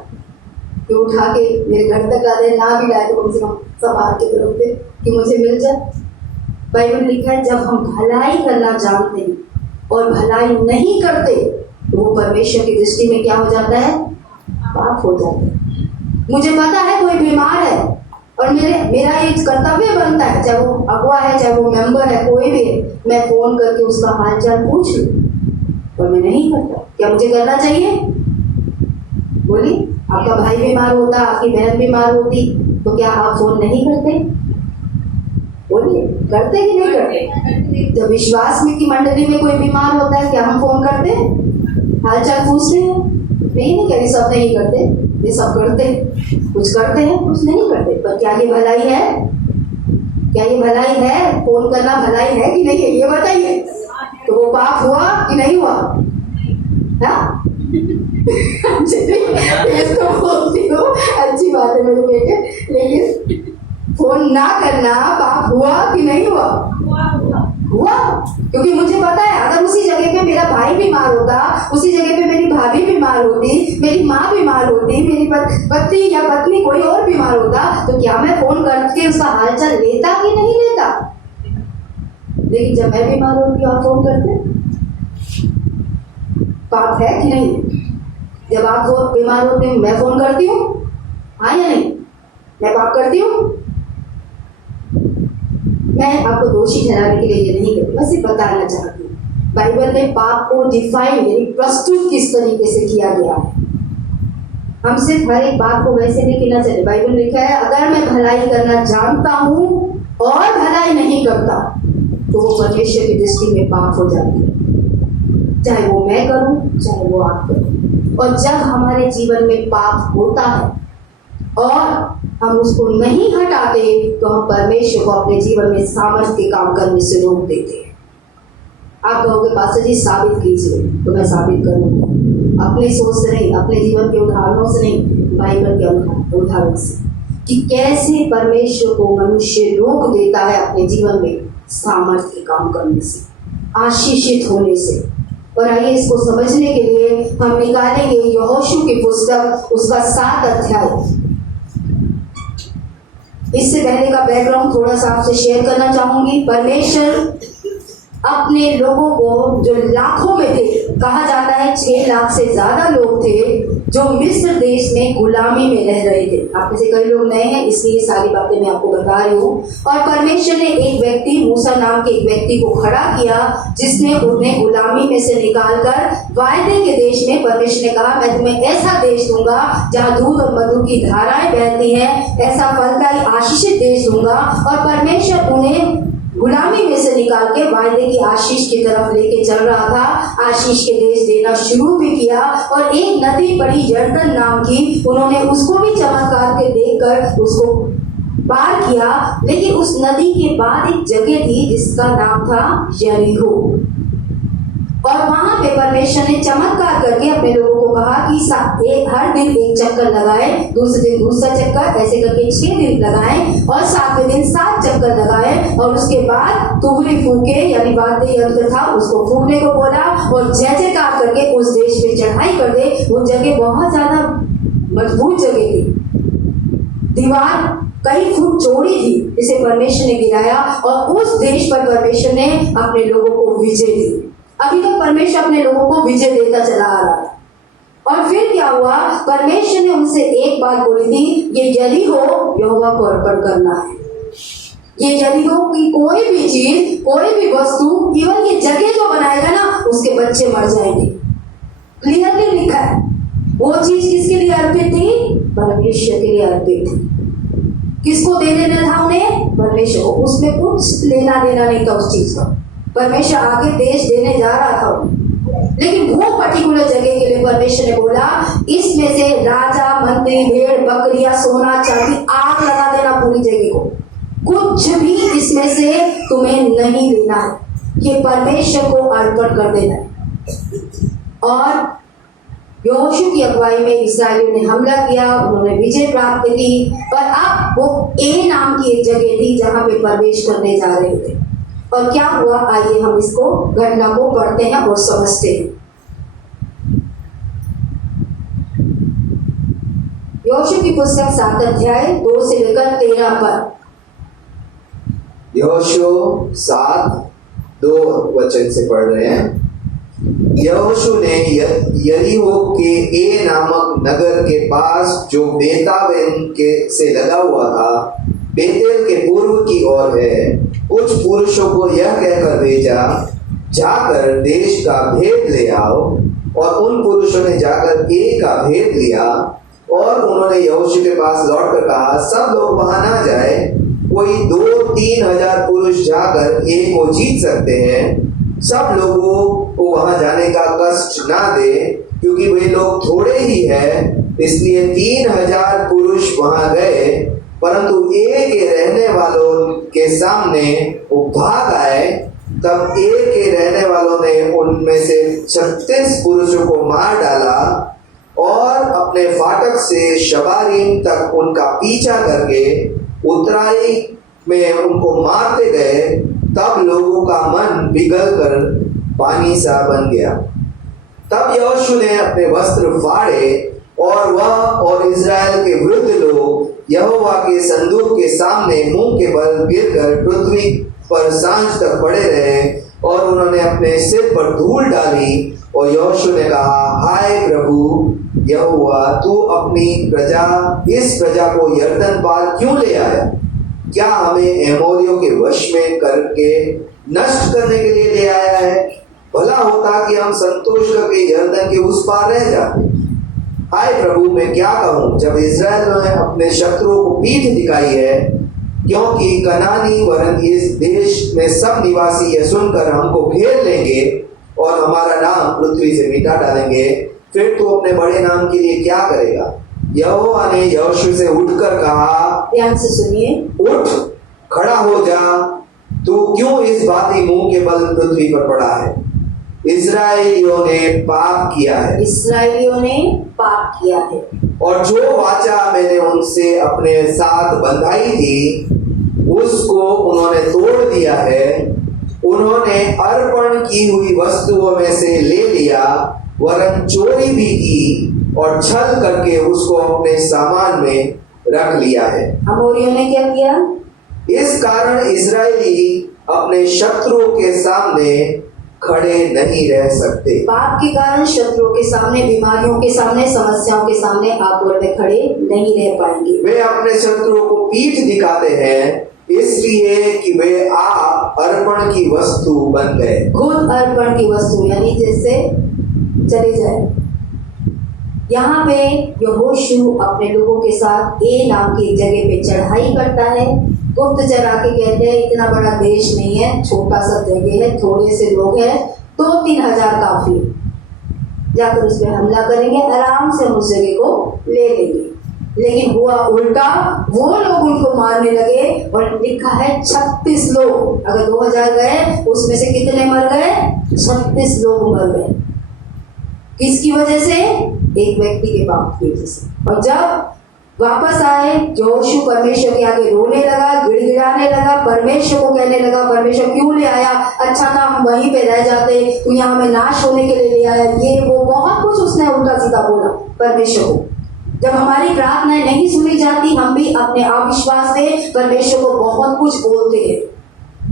कि उठा के मेरे घर तक ला दे, ना भी लाए तो कम से कम संभाल के तो रख दे कि मुझे मिल जाए। बाइबल लिखा है जब हम भलाई करना जानते हैं और भलाई नहीं करते तो वो परमेश्वर की दृष्टि में क्या हो जाता है? पाप हो जाता है। मुझे पता है कोई बीमार है और मेरा ये कर्तव्य बनता है, चाहे वो अगुआ है चाहे वो मेंबर है, कोई भी है, मैं फोन करके उसका हालचाल पूछ लूं, पर मैं नहीं करता। क्या मुझे करना चाहिए? बोलिए, आपका भाई बीमार होता, आपकी बहन बीमार होती तो क्या आप फोन नहीं करते? बोलिए, करते कि नहीं करते? तो विश्वास में की मंडली में कोई बीमार होता है क्या हम फोन करते? हालचाल पूछते हैं? नहीं कह रही सब नहीं करते, ये सब करते हैं, कुछ करते हैं कुछ नहीं करते। पर क्या ये भलाई है? क्या ये भलाई है? फोन करना भलाई है कि नहीं है ये बताइए। तो वो पाप हुआ कि नहीं हुआ? हाँ? तो बोलती हूँ अच्छी बात है मेरे बेटे, लेकिन फोन ना करना पाप हुआ कि नहीं हुआ? हुआ, क्योंकि मुझे पता है अगर उसी जगह पे मेरा भाई बीमार होता, उसी जगह पे मेरी भाभी बीमार होती, मेरी माँ बीमार होती, मेरी पति या पत्नी कोई और बीमार होता तो क्या मैं फोन करके उसका हालचाल लेता कि नहीं लेता? लेकिन जब मैं बीमार होती आप फोन करते, पाप है कि नहीं? जब आप बीमार होते हैं मैं फोन करती हूँ, हाँ या नहीं? मैं पाप करती हूँ? मैं आपको दोषी ठहराने के लिए ये नहीं करती, मैं सिर्फ बताना चाहती हूँ बाइबल में पाप को डिफाइन यानी प्रस्तुत किस तरीके से किया गया है। हम सिर्फ हर एक बात को वैसे नहीं कहना चाहिए। बाइबल में लिखा है अगर मैं भलाई करना जानता हूँ और भलाई नहीं करता तो वो परमेश्वर की दृष्टि में पाप हो जाती है, चाहे वो मैं करूं चाहे वो आप करूं। और जब हमारे जीवन में पाप होता है और हम उसको नहीं हटाते तो हम परमेश्वर को अपने जीवन में सामर्थ्य के काम करने से रोक देते हैं। आप कहोगे पास्टर जी साबित कीजिए, तो मैं साबित करूंगा। अपने सोच से नहीं, अपने जीवन के उदाहरणों से नहीं, बाइबल के उदाहरण से, कि कैसे परमेश्वर को मनुष्य रोक देता है अपने जीवन में सामर्थ्य काम करने से, आशीषित होने से। और आइए इसको समझने के लिए हम निकालेंगे यहोशू की पुस्तक, उसका 7 अध्याय। इससे पहले का बैकग्राउंड थोड़ा सा आपसे शेयर करना चाहूंगी। परमेश्वर अपने लोगों को, जो लाखों में थे, कहा जाता है 6 लाख से ज्यादा लोग थे जो मिस्र देश में गुलामी में रह रहे थे। आप में से कई लोग नए हैं, इसलिए सारी बातें मैं आपको बता रही हूँ। और परमेश्वर ने एक व्यक्ति, मूसा नाम के एक व्यक्ति को खड़ा किया, जिसने उन्हें गुलामी में से निकालकर वायदे के देश में, परमेश्वर ने कहा मैं तुम्हें ऐसा देश दूंगा जहाँ दूध और मधु की धाराएं बहती हैं, ऐसा फलदायी आशीषित देश दूंगा। और परमेश्वर उन्हें गुलामी में से निकाल के वायदे की आशीष की तरफ लेके चल रहा था। आशीष के देश देना शुरू भी किया, और एक नदी पड़ी यरदन नाम की, उन्होंने उसको भी चमत्कार के देखकर उसको पार किया। लेकिन उस नदी के बाद एक जगह थी जिसका नाम था यरीहो, और वहां पे परमेश्वर ने चमत्कार करके अपने लोगों को कहा कि हर दिन एक चक्कर लगाए, दूसरे दिन दूसरा चक्कर, ऐसे करके 6 दिन लगाए, और 7वें दिन 7 चक्कर लगाए। और उसके बाद तुबली फूके, यानी वाद्य यंत्र था, उसको फूकने को बोला, और जय जयकार करके उस देश पे चढ़ाई कर दे। वो जगह बहुत ज्यादा मजबूत जगह थी, दीवार कई फुट चौड़ी थी, इसे परमेश्वर ने गिराया, और उस देश पर परमेश्वर ने अपने लोगों को विजय दी। अभी तक परमेश्वर अपने लोगों को विजय देता चला आ रहा है। और फिर क्या हुआ, परमेश्वर ने उनसे एक बात बोली थी, ये यरीहो यहोवा को अर्पण करना है। ये यरीहो की कोई भी चीज, कोई भी वस्तु, इवन ये जगह जो बनाएगा ना, उसके बच्चे मर जाएंगे। क्लियरली लिखा है। वो चीज किसके लिए अर्पित थी? परमेश्वर के लिए अर्पित थी। किसको दे देना था उन्हें? परमेश्वर को। उसमें कुछ लेना देना नहीं था उस चीज का। परमेश्वर आगे देश देने जा रहा था उन्हें, लेकिन वो पर्टिकुलर जगह के लिए परमेश्वर ने बोला, इसमें से राजा, मंत्री, भेड़, बकरियां, सोना, चांदी, आग लगा देना पूरी जगह को, कुछ भी इसमें से तुम्हें नहीं लेना है, ये परमेश्वर को अर्पण कर देना है। और यहोशू की अगुवाई में इस्राएलियों ने हमला किया, उन्होंने विजय प्राप्त की। पर अब वो ए नाम की एक जगह थी जहां पे प्रवेश करने जा रहे थे। और क्या हुआ, आइए हम इसको, घटना को पढ़ते हैं और समझते हैं। यहोशू की पुस्तक 7 अध्याय 2 से लेकर 13 पर। यहोशू 7:2 से पढ़ रहे हैं। यहोशू ने यरीहो के ए नामक नगर के पास, जो बेतावेन के से लगा हुआ था, बेतेल के पूर्व की ओर है, कुछ पुरुषों को यह कहकर भेजा, जाकर देश का भेद ले आओ। और उन पुरुषों ने जाकर ए का भेद लिया, और उन्होंने यहोशू के पास लौटकर कहा, सब लोग वहां ना जाए, कोई 2-3 हजार पुरुष जाकर ए को जीत सकते हैं। सब लोगों को वहां जाने का कष्ट ना दे, क्योंकि वे लोग थोड़े ही हैं। इसलिए 3000 पुरुष वहां गए, परंतु ए के रहने वालों के सामने वो भाग आए। तब ए के रहने वालों ने उनमें से 36 पुरुषों को मार डाला, और अपने फाटक से शबारीम तक उनका पीछा करके उतराई में उनको मारते गए। तब लोगों का मन पिघल कर पानी सा बन गया। तब यहोशू ने अपने वस्त्र फाड़े, और वह और इस्राएल के वृद्ध लोग यहोवा के संदूक के सामने मुंह के बल गिरकर पृथ्वी पर सांझ तक पड़े रहे, और उन्होंने अपने सिर पर धूल डाली। और यहोशू ने कहा, हाय प्रभु यहोवा, तू अपनी प्रजा, इस प्रजा को यरदन पार क्यों ले आया? क्या हमें एमोरियों के वश में करके नष्ट करने के लिए ले आया है? भला होता कि हम संतोष करके यरदन के उस पार रह जाते। हाय प्रभु, मैं क्या कहूँ, जब इस्राएल ने अपने शत्रुओं को पीठ दिखाई है, क्योंकि कनानी वरन इस देश में सब निवासी यह सुनकर हमको घेर लेंगे और हमारा नाम पृथ्वी से मिटा डालेंगे, फिर तू अपने बड़े नाम के लिए क्या करेगा? यहोवा ने यहोशू से उठकर कहा, ध्यान से सुनिए, उठ, खड़ा हो जा, तू क्यों इस बाती मुंह के बल पृथ्वी पर पड़ा है? इस्राएलियों ने पाप किया है, इसराइलियों ने पाप किया है, और जो वाचा मैंने उनसे अपने साथ बंधाई थी उसको उन्होंने तोड़ दिया है। उन्होंने अर्पण की हुई वस्तुओं में से ले लिया, वरन चोरी भी की और छल करके उसको अपने सामान में रख लिया है। अमोरियों ने क्या किया? इस कारण इस्राएली अपने शत्रुओं के सामने खड़े नहीं रह सकते। पाप के कारण शत्रुओं के सामने, बीमारियों के सामने, समस्याओं के सामने आप और मैं खड़े नहीं रह पाएंगे। वे अपने शत्रुओं को पीठ दिखाते हैं इसलिए कि वे आप अर्पण की वस्तु बन गए। खुद अर्पण की वस्तु, यानी जैसे चले जाए। यहाँ पे यहोशू अपने लोगों के साथ ए नाम की एक जगह पे चढ़ाई करता है। गुप्तचर आके कहते हैं इतना बड़ा देश नहीं है, छोटा सा जगह है, थोड़े से लोग हैं, 2-3 हजार काफी, जाकर उस पर हमला करेंगे, आराम से हम उस जगह को ले लेंगे। लेकिन हुआ उल्टा, वो लोग उनको मारने लगे और लिखा है 36 लोग। अगर 2000 गए उसमें से कितने मर गए? 36 लोग मर गए। किसकी वजह से? एक व्यक्ति के पाप की वजह से। और जब वापस आए यहोशू परमेश्वर के आगे रोने लगा, गिड़गिड़ाने लगा, परमेश्वर को कहने लगा परमेश्वर क्यों ले आया, अच्छा था हम वहीं पे रह जाते, तू यहाँ हमें नाश होने के लिए ले आया, ये वो बहुत कुछ उसने उल्टा सीधा बोला परमेश्वर को। जब हमारी प्रार्थनाएं नहीं सुनी जाती, हम भी अपने अविश्वास से परमेश्वर को बहुत कुछ बोलते हैं,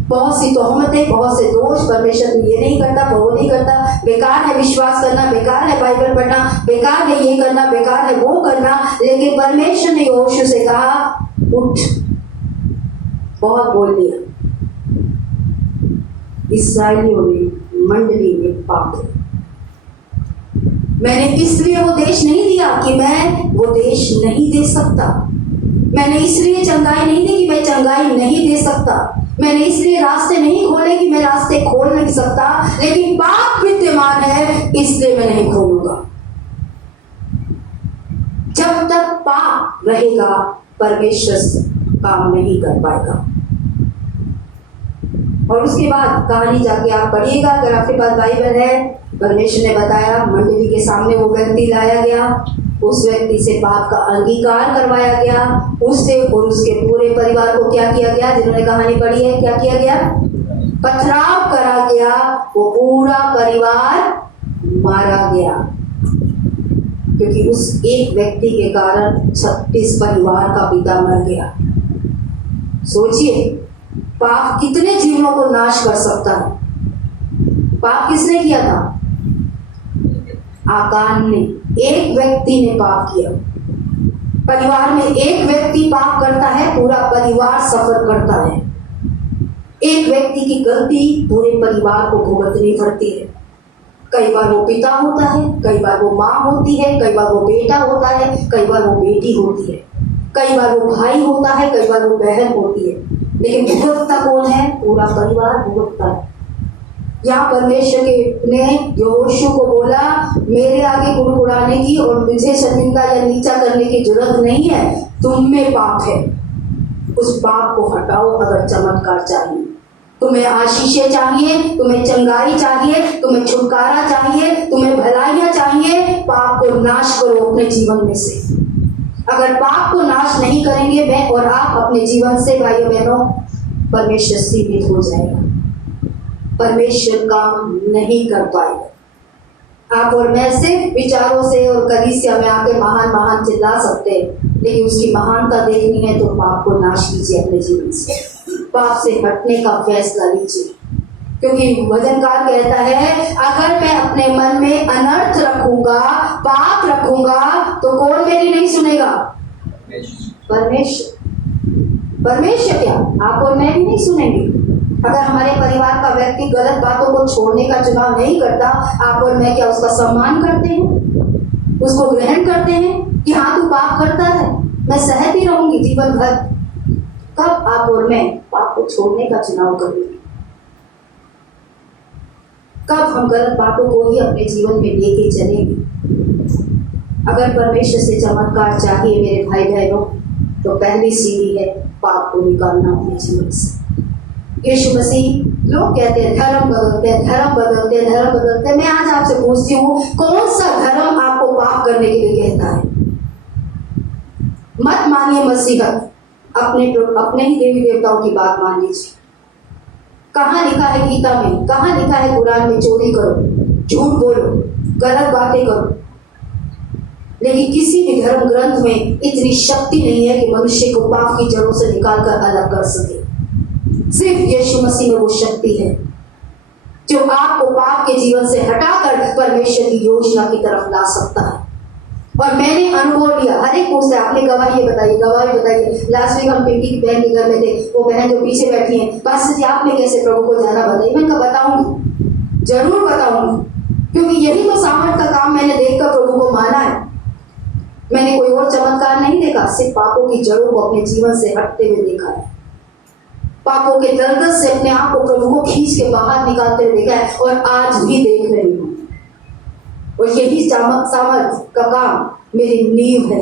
बहुत सी तोहमतें, बहुत से दोष। परमेश्वर तो ये नहीं करता, वो नहीं करता, बेकार है विश्वास करना, बेकार है बाइबल पढ़ना, बेकार है ये करना, बेकार है वो करना। लेकिन परमेश्वर ने यहोशू से कहा उठ, बहुत बोल दिया। इस्राएलियों ने मंडली में पाप किया। मैंने इसलिए वो देश नहीं दिया कि मैं वो देश नहीं दे सकता, मैंने इसलिए चंगाई नहीं दी कि मैं चंगाई नहीं दे सकता, मैंने इसलिए रास्ते नहीं खोले कि मैं रास्ते खोल नहीं सकता, लेकिन पाप विद्यमान है इसलिए मैं नहीं खोलूंगा। जब तक पाप रहेगा परमेश्वर काम नहीं कर पाएगा। और उसके बाद कहानी जाके आप पढ़िएगा, अगर आपके पास बाइबल है। परमेश्वर ने बताया मंडली के सामने वो व्यक्ति लाया गया, उस व्यक्ति से पाप का अंगीकार करवाया गया, उससे और उसके पूरे परिवार को क्या किया गया? जिन्होंने कहानी पढ़ी है, क्या किया गया? पथराव करा गया, वो पूरा परिवार मारा गया, क्योंकि उस एक व्यक्ति के कारण 36 परिवार का पिता मर गया। सोचिए पाप कितने जीवों को नाश कर सकता है। पाप किसने किया था? आकान ने, एक व्यक्ति ने पाप किया। परिवार में एक व्यक्ति पाप करता है, पूरा परिवार सफर करता है। एक व्यक्ति की गलती पूरे परिवार को भुगतनी पड़ती है। कई बार वो पिता होता है, कई बार वो माँ होती है, कई बार वो बेटा होता है, कई बार वो बेटी होती है, कई बार वो भाई होता है, कई बार वो बहन होती है। लेकिन भुगतता कौन है? पूरा परिवार भुगतता है। यहाँ परमेश्वर ने यहोशू को बोला मेरे आगे गुड़गुड़ाने की और मुझे शर्मिंदा या नीचा करने की जरूरत नहीं है, तुम में पाप है, उस पाप को हटाओ। अगर चमत्कार चाहिए, तुम्हें आशीषें चाहिए, तुम्हें चंगाई चाहिए, तुम्हें छुटकारा चाहिए, तुम्हें भलाइयां चाहिए, पाप को नाश करो अपने जीवन में से। अगर पाप को नाश नहीं करेंगे मैं और आप अपने जीवन से, भाइयों बहनों, परमेश्वर सीमित हो जाएगा, परमेश्वर काम नहीं कर पाएगा। आप और मैं सिर्फ विचारों से और कलीसिया में आके महान महान चिल्ला सकते हैं, लेकिन उसकी महानता देखनी है तो पाप को नाश कीजिए अपने जीवन से, पाप से हटने का फैसला लीजिए। क्योंकि वचनकार कहता है अगर मैं अपने मन में अनर्थ रखूंगा, पाप रखूंगा, तो कौन मेरी नहीं सुनेगा? परमेश्वर। परमेश्वर क्या, आप और मैं भी नहीं सुनेंगे। अगर हमारे परिवार का व्यक्ति गलत बातों को छोड़ने का चुनाव नहीं करता, आप और मैं क्या उसका सम्मान करते हैं, उसको ग्रहण करते हैं कि हाँ तू पाप करता है, मैं सहती रहूंगी जीवन भर? कब आप और मैं पाप को छोड़ने का चुनाव करेंगे? कब हम गलत बातों को ही अपने जीवन में लेके चलेंगे? अगर परमेश्वर से चमत्कार चाहिए मेरे भाई बहनों, तो पहली सीढ़ी है पाप को निकालना अपने जीवन से। यीशु मसीह लोग कहते हैं धर्म बदलते हैं, धर्म बदलते हैं, धर्म बदलते हैं। मैं आज आपसे पूछती हूँ, कौन सा धर्म आपको पाप करने के लिए कहता है? मत मानिए मसीहत, अपने ही देवी देवताओं की बात मान लीजिए। कहाँ लिखा है गीता में, कहाँ लिखा है कुरान में चोरी करो, झूठ बोलो, गलत बातें करो? लेकिन किसी भी धर्म ग्रंथ में इतनी शक्ति नहीं है कि मनुष्य को पाप की जड़ों से निकालकर अलग कर सके। सिर्फ यीशु मसीह में वो शक्ति है जो आपको पाप के जीवन से हटाकर परमेश्वर की योजना की तरफ ला सकता है। और मैंने अनुभव लिया, हर एक से आपने गवाही बताइए, गवाही बताइए। लास्ट वीक हम पिंकी की बहन के घर में थे, वो बहन जो पीछे बैठी है, बस जी आपने कैसे प्रभु को जाना बताइए। मैंने कहा बताऊंगी, जरूर बताऊंगी, क्योंकि यही तो सामर्थ का काम मैंने देखकर प्रभु को माना है। मैंने कोई और चमत्कार नहीं देखा, सिर्फ पापों की जड़ों को अपने जीवन से हटते हुए देखा है। पापों के दलदल से अपने आप को प्रभु को खींच के बाहर निकालते हुए देखा है, और आज भी देख रही हूँ। और यही सामर्थ का काम मेरी नींव है,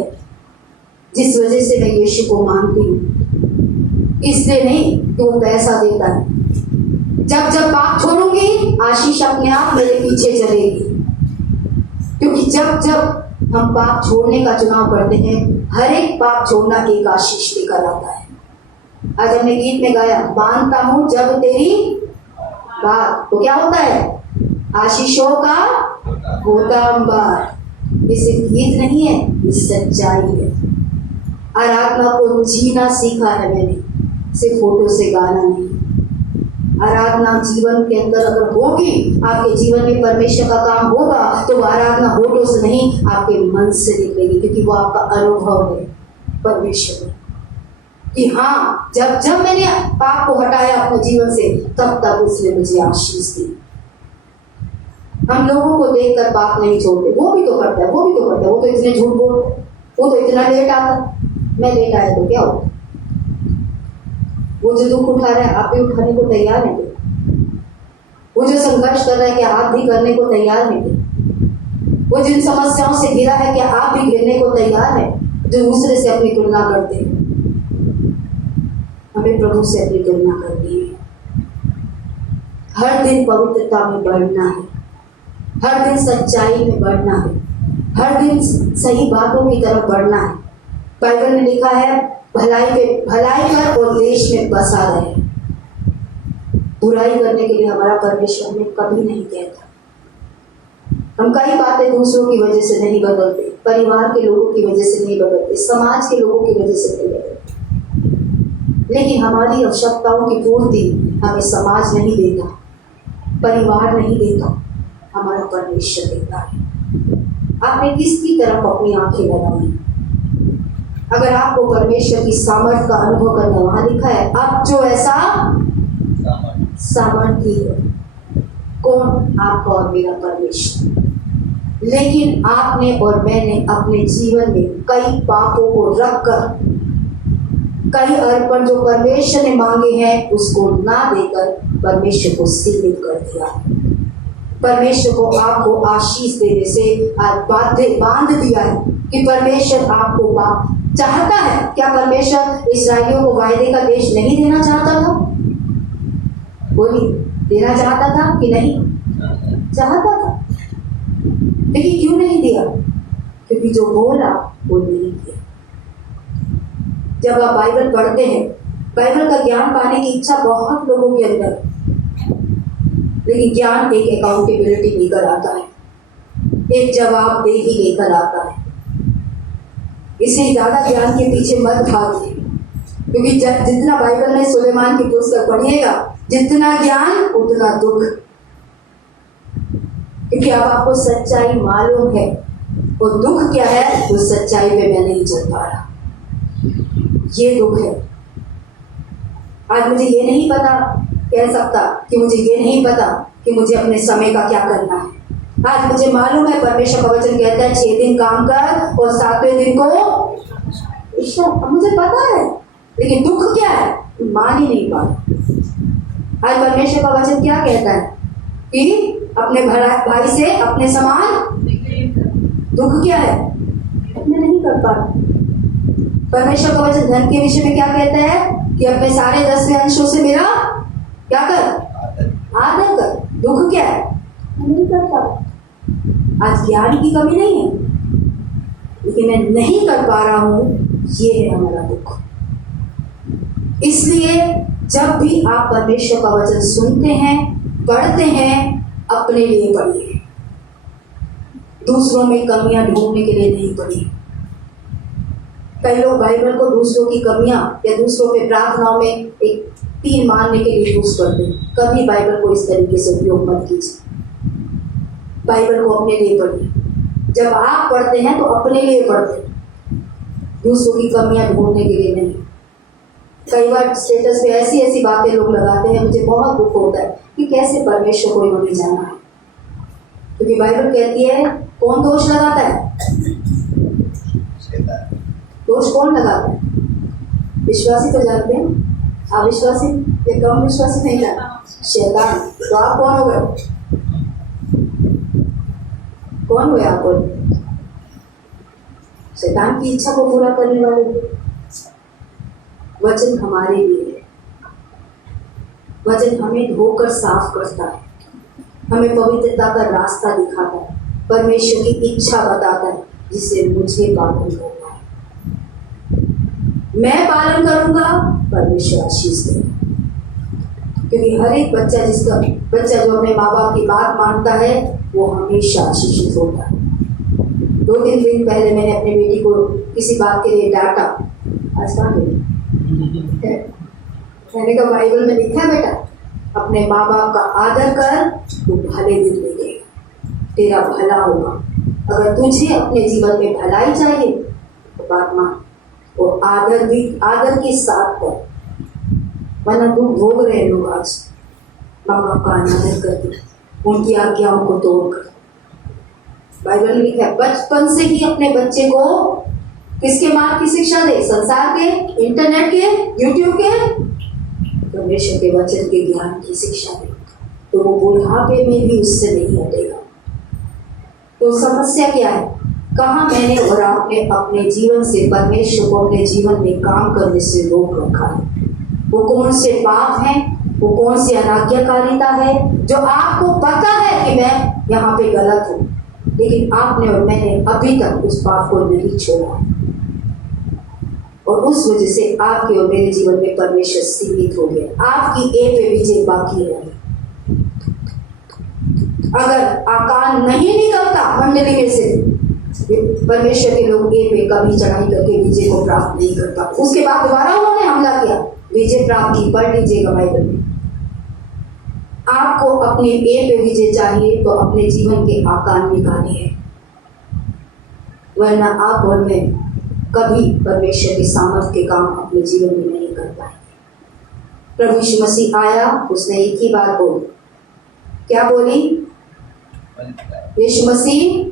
जिस वजह से मैं यीशु को मानती हूँ। इसलिए नहीं कि वो पैसा देता है। जब जब पाप छोड़ूंगी, आशीष अपने आप मेरे पीछे चलेगी। क्योंकि जब जब हम पाप छोड़ने का चुनाव करते हैं, हर एक पाप छोड़ना एक आशीष लेकर आता है। आज हमने गीत में गाया, मानता हूं जब तेरी बात, तो क्या होता है? आशीषों का होता अंबार। ये सिर्फ गीत नहीं है, ये सच्चाई है। आराधना को जीना सीखा है मैंने, सिर्फ फोटो से गाना नहीं। आराधना जीवन के अंदर अगर होगी, आपके जीवन में परमेश्वर का काम होगा, तो वो आराधना होठों से नहीं, आपके मन से निकलेगी, क्योंकि वो आपका अनुभव है परमेश्वर में कि हाँ, जब जब मैंने पाप को हटाया अपने जीवन से, तब तक उसने मुझे आशीष दी। हम लोगों को देखकर पाप नहीं छोड़ते, वो भी तो करता है, वो भी तो करता है, वो तो इतने झूठ बोलते, वो तो इतना लेट आता। मैं लेट आया तो क्या होता? वो जो दुख उठा रहा है, आप भी उठाने को तैयार हैं? वो जो संघर्ष कर रहा है, क्या आप भी करने को तैयार हैं? वो जिन समस्याओं से घिरा है, क्या आप भी घिरने को तैयार हैं? जो दूसरे से अपनी तुलना करते हैं, हमें प्रभु से अपनी तुलना करनी है। हर दिन पवित्रता में बढ़ना है, हर दिन सच्चाई में बढ़ना है, हर दिन सही बातों की तरफ बढ़ना है। बाइबल में लिखा है, भलाई कर और देश में बसा रहे। बुराई करने के लिए हमारा परमेश्वर हमें कभी नहीं कहता। हम कई बातें दूसरों की वजह से नहीं बदलते, परिवार के लोगों की वजह से नहीं बदलते, समाज के लोगों की वजह से नहीं बदलते। लेकिन हमारी आवश्यकताओं की पूर्ति हमें समाज नहीं देता, परिवार नहीं देता, हमारा परमेश्वर देता है। आपने किसकी तरफ अपनी आंखें लगाई? अगर आपको परमेश्वर की सामर्थ का अनुभव करना, वहां लिखा है, अब जो ऐसा सामर्थी है, कौन? आपका और मेरा परमेश्वर। लेकिन आपने और मैंने अपने जीवन में कई पापों को रखकर, कई अर्पण जो परमेश्वर ने मांगे हैं उसको ना देकर परमेश्वर को सीमित कर दिया। परमेश्वर को आपको आशीष देने से बांध दिया है कि परमेश्वर आपको चाहता है। क्या परमेश्वर इस्राएलियों को वायदे का देश नहीं देना चाहता था? बोलिए, देना चाहता था कि नहीं? चाहता था। लेकिन क्यों नहीं दिया? क्योंकि जो बोला वो नहीं किया। जब आप बाइबल पढ़ते हैं, बाइबल का ज्ञान पाने की इच्छा बहुत लोगों के अंदर, लेकिन ज्ञान एक अकाउंटेबिलिटी लेकर आता है, एक जवाबदेही लेकर आता है। इसलिए ज्यादा ज्ञान के पीछे मत भागिए, क्योंकि जितना बाइबल में सुलेमान की पुस्तक पढ़िएगा, जितना ज्ञान उतना दुख। क्योंकि अब आपको सच्चाई मालूम है, और दुख क्या है? उस सच्चाई पे मैं नहीं चल पा रहा, ये दुख है। आज मुझे ये नहीं पता, कह सकता कि मुझे ये नहीं पता कि मुझे अपने समय का क्या करना है। आज मुझे मालूम है, परमेश्वर का वचन कहता है 6 दिन काम कर और 7वें दिन को विश्राम। मुझे पता है, लेकिन दुख क्या है? मान ही नहीं पाता। आज परमेश्वर का वचन क्या कहता है कि अपने भाई से अपने समान। दुख क्या है? मैं नहीं कर पा रहा। परमेश्वर का वचन धन के विषय में क्या कहता है कि अपने सारे 10वें अंशों से मेरा क्या कर? आदर कर। दुख क्या है? मैं नहीं कर पा रहा। आज ज्ञान की कमी नहीं है, लेकिन मैं नहीं कर पा रहा हूं, ये है हमारा दुख। इसलिए जब भी आप परमेश्वर का वचन सुनते हैं, पढ़ते हैं, अपने लिए पढ़िए, दूसरों में कमियां ढूंढने के लिए नहीं पढ़िए। कई लोग बाइबल को दूसरों की कमियां या दूसरों पे प्रार्थनाओं में एक तीर मारने के लिए यूज करते हैं। कभी बाइबल को इस तरीके से उपयोग मत कीजिए। बाइबल को अपने लिए पढ़िए। जब आप पढ़ते हैं तो अपने लिए पढ़ते हैं, दूसरों की कमियां ढूंढने के लिए नहीं। कई बार स्टेटस पे ऐसी ऐसी बातें लोग लगाते हैं, मुझे बहुत दुख होता है कि कैसे परमेश्वर को इन्होंने जाना है। क्योंकि बाइबल कहती है, कौन दोष लगाता है? दोष कौन लगाता है? विश्वासी तो जानते हैं, अविश्वासी या कम विश्वासी नहीं जानते, शैतान। तो आप कौन हो गए? कौन हुए आप? शैतान की इच्छा को पूरा करने वाले। वचन हमारे लिए है। वचन हमें धोकर साफ करता है, हमें पवित्रता का रास्ता दिखाता है, परमेश्वर की इच्छा बताता है, जिसे मुझे पालन करना है। मैं पालन करूंगा, परमेश्वर आशीष देगा। क्योंकि हर एक बच्चा जो अपने माँ बाप की बात मानता है, वो हमेशा आशीषित होता है। 2-3 दिन पहले मैंने अपनी बेटी को किसी बात के लिए डांटा। आज कहाँ गई? मैंने कहा बाइबल में लिखा है बेटा, अपने माँ बाप का आदर कर, तो भले दिन मिलेगा, तेरा भला होगा। अगर तुझे अपने जीवन में भलाई चाहिए तो बात मान, और आदर के साथ कर, वरना दुख भोग रहे लोग आज माँ बाप का अनादर करके, उनकी आज्ञाओं को तोड़कर। बाइबल में लिखा है, बचपन से ही अपने बच्चे को किसके मार्ग की शिक्षा दे? संसार के, इंटरनेट के, यूट्यूब के? परमेश्वर के वचन के ज्ञान की शिक्षा दे, तो वो बुढ़ापे में भी उससे नहीं हटेगा। तो समस्या क्या है? कहाँ मैंने और आपने अपने जीवन से परमेश्वर को अपने जीवन में काम करने से रोक रखा है? वो कौन से पाप हैं, वो कौन सी अनाज्ञाकारिता है जो आपको पता है कि मैं यहाँ पे गलत हूँ, लेकिन आपने और मैंने अभी तक उस पाप को नहीं छोड़ा, और उस वजह से आपके और मेरे जीवन में परमेश्वर सीमित हो गया। आपकी ए पे विजय बाकी है। अगर आकान नहीं निकलता मंडली में से, परमेश्वर के लोग ए पे कभी चढ़ाई करके विजय को प्राप्त नहीं करता। उसके बाद दोबारा उन्होंने हमला किया, विजय प्राप्त की। पढ़ लीजिएगा बाइबल में। आपको अपने ए पे विजय चाहिए तो अपने जीवन के आकान निकाले हैं, वरना आप और मैं कभी परमेश्वर के सामर्थ्य के काम अपने जीवन में नहीं कर पाएंगे। प्रभु यीशु मसीह आया, उसने एक ही बात बोली। क्या बोली? यीशु मसीह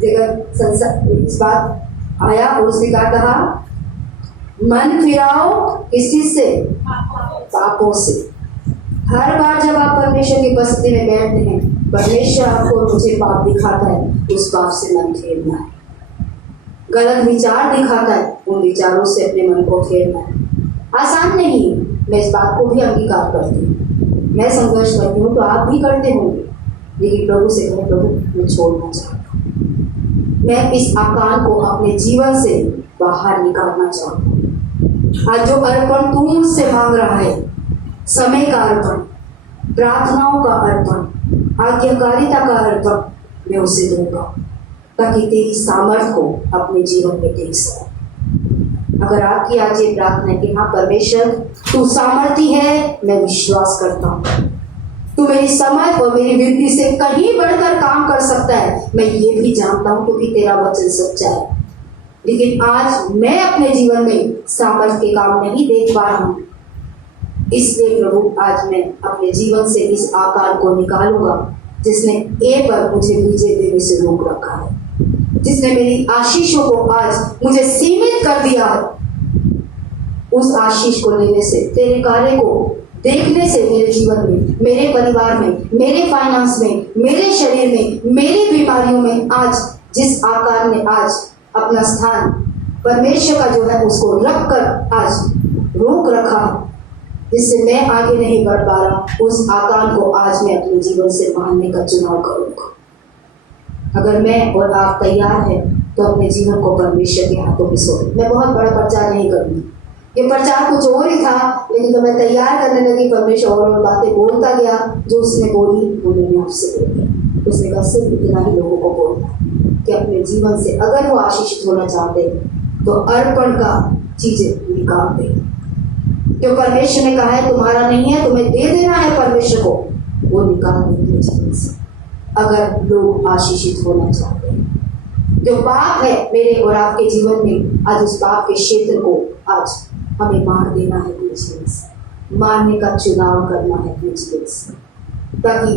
जगत संसार इस बात आया और उसने क्या कहा? मन फिराओ किसी से? पापों से। हर बार जब आप परमेश्वर की उपस्थिति में बैठते हैं, परमेश्वर आपको मुझे पाप दिखाता है, उस पाप से मन फेरना है। गलत विचार दिखाता है, उन विचारों से अपने मन को फेरना है। आसान नहीं है, मैं इस बात को भी अंगीकार करती हूँ। मैं संघर्ष करती हूँ तो आप भी करते होंगे, लेकिन प्रभु से कहें, प्रभु मैं छोड़ना चाहता हूँ, मैं इस आकान को अपने जीवन से बाहर निकालना चाहता हूँ। आज जो अर्पण तू मुझसे मांग रहा है, समय का अर्पण, प्रार्थनाओं का अर्पण, आज्ञाकारिता का अर्पण, मैं उसे दूंगा, ताकि तेरी सामर्थ को अपने जीवन में देख सकूं। अगर आपकी आज ये प्रार्थना है कि हाँ परमेश्वर तू सामर्थी है, मैं विश्वास करता हूँ, तू मेरी समझ और मेरी वृद्धि से कहीं बढ़कर काम कर सकता है, मैं ये भी जानता हूँ क्योंकि तेरा वचन सच्चा है। लेकिन आज मैं अपने जीवन में सामर्थ्य के काम नहीं देख पा रहा हूँ, इसलिए प्रभु आज मैं अपने जीवन से इस आकार को निकालूंगा जिसने ए पर मुझे विजय देने से रोक रखा है, जिसने मेरी आशीषों को आज मुझे सीमित कर दिया है। उस आशीष को लेने से, तेरे कार्य को देखने से मेरे जीवन में, मेरे परिवार में, मेरे फाइनेंस में, मेरे शरीर में, मेरी बीमारियों में आज जिस आकार ने आज अपना स्थान परमेश्वर का जो है उसको रख कर आज रोक रखा है, जिससे मैं आगे नहीं बढ़ पा रहा, उस आकांक्षा को आज मैं अपने जीवन से मानने का चुनाव करूंगा। अगर मैं और आप तैयार हैं तो अपने जीवन को परमेश्वर के हाथों में सौंपें। मैं बहुत बड़ा प्रचार नहीं करूंगी, ये प्रचार कुछ और ही था, लेकिन जब मैं तैयार करने लगी परमेश्वर और बातें बोलता गया। जो उसने बोली वो मैंने आपसे बोली। उसने कहा सिर्फ इतना ही लोगों को बोलना है कि अपने जीवन से अगर वो आशीषित होना चाहते हैं तो अर्पण का चीजें निकाल दे। जो परमेश्वर ने कहा है तुम्हारा नहीं है, तुम्हें दे देना है परमेश्वर को, वो निकाल दे अपने जीवन से अगर लोग आशीषित होना चाहते हैं। जो पाप है मेरे और आपके जीवन में, आज उस पाप के क्षेत्र को आज हमें मार देना है अपने जीवन से, मारने का चुनाव करना है अपने जीवन से, ताकि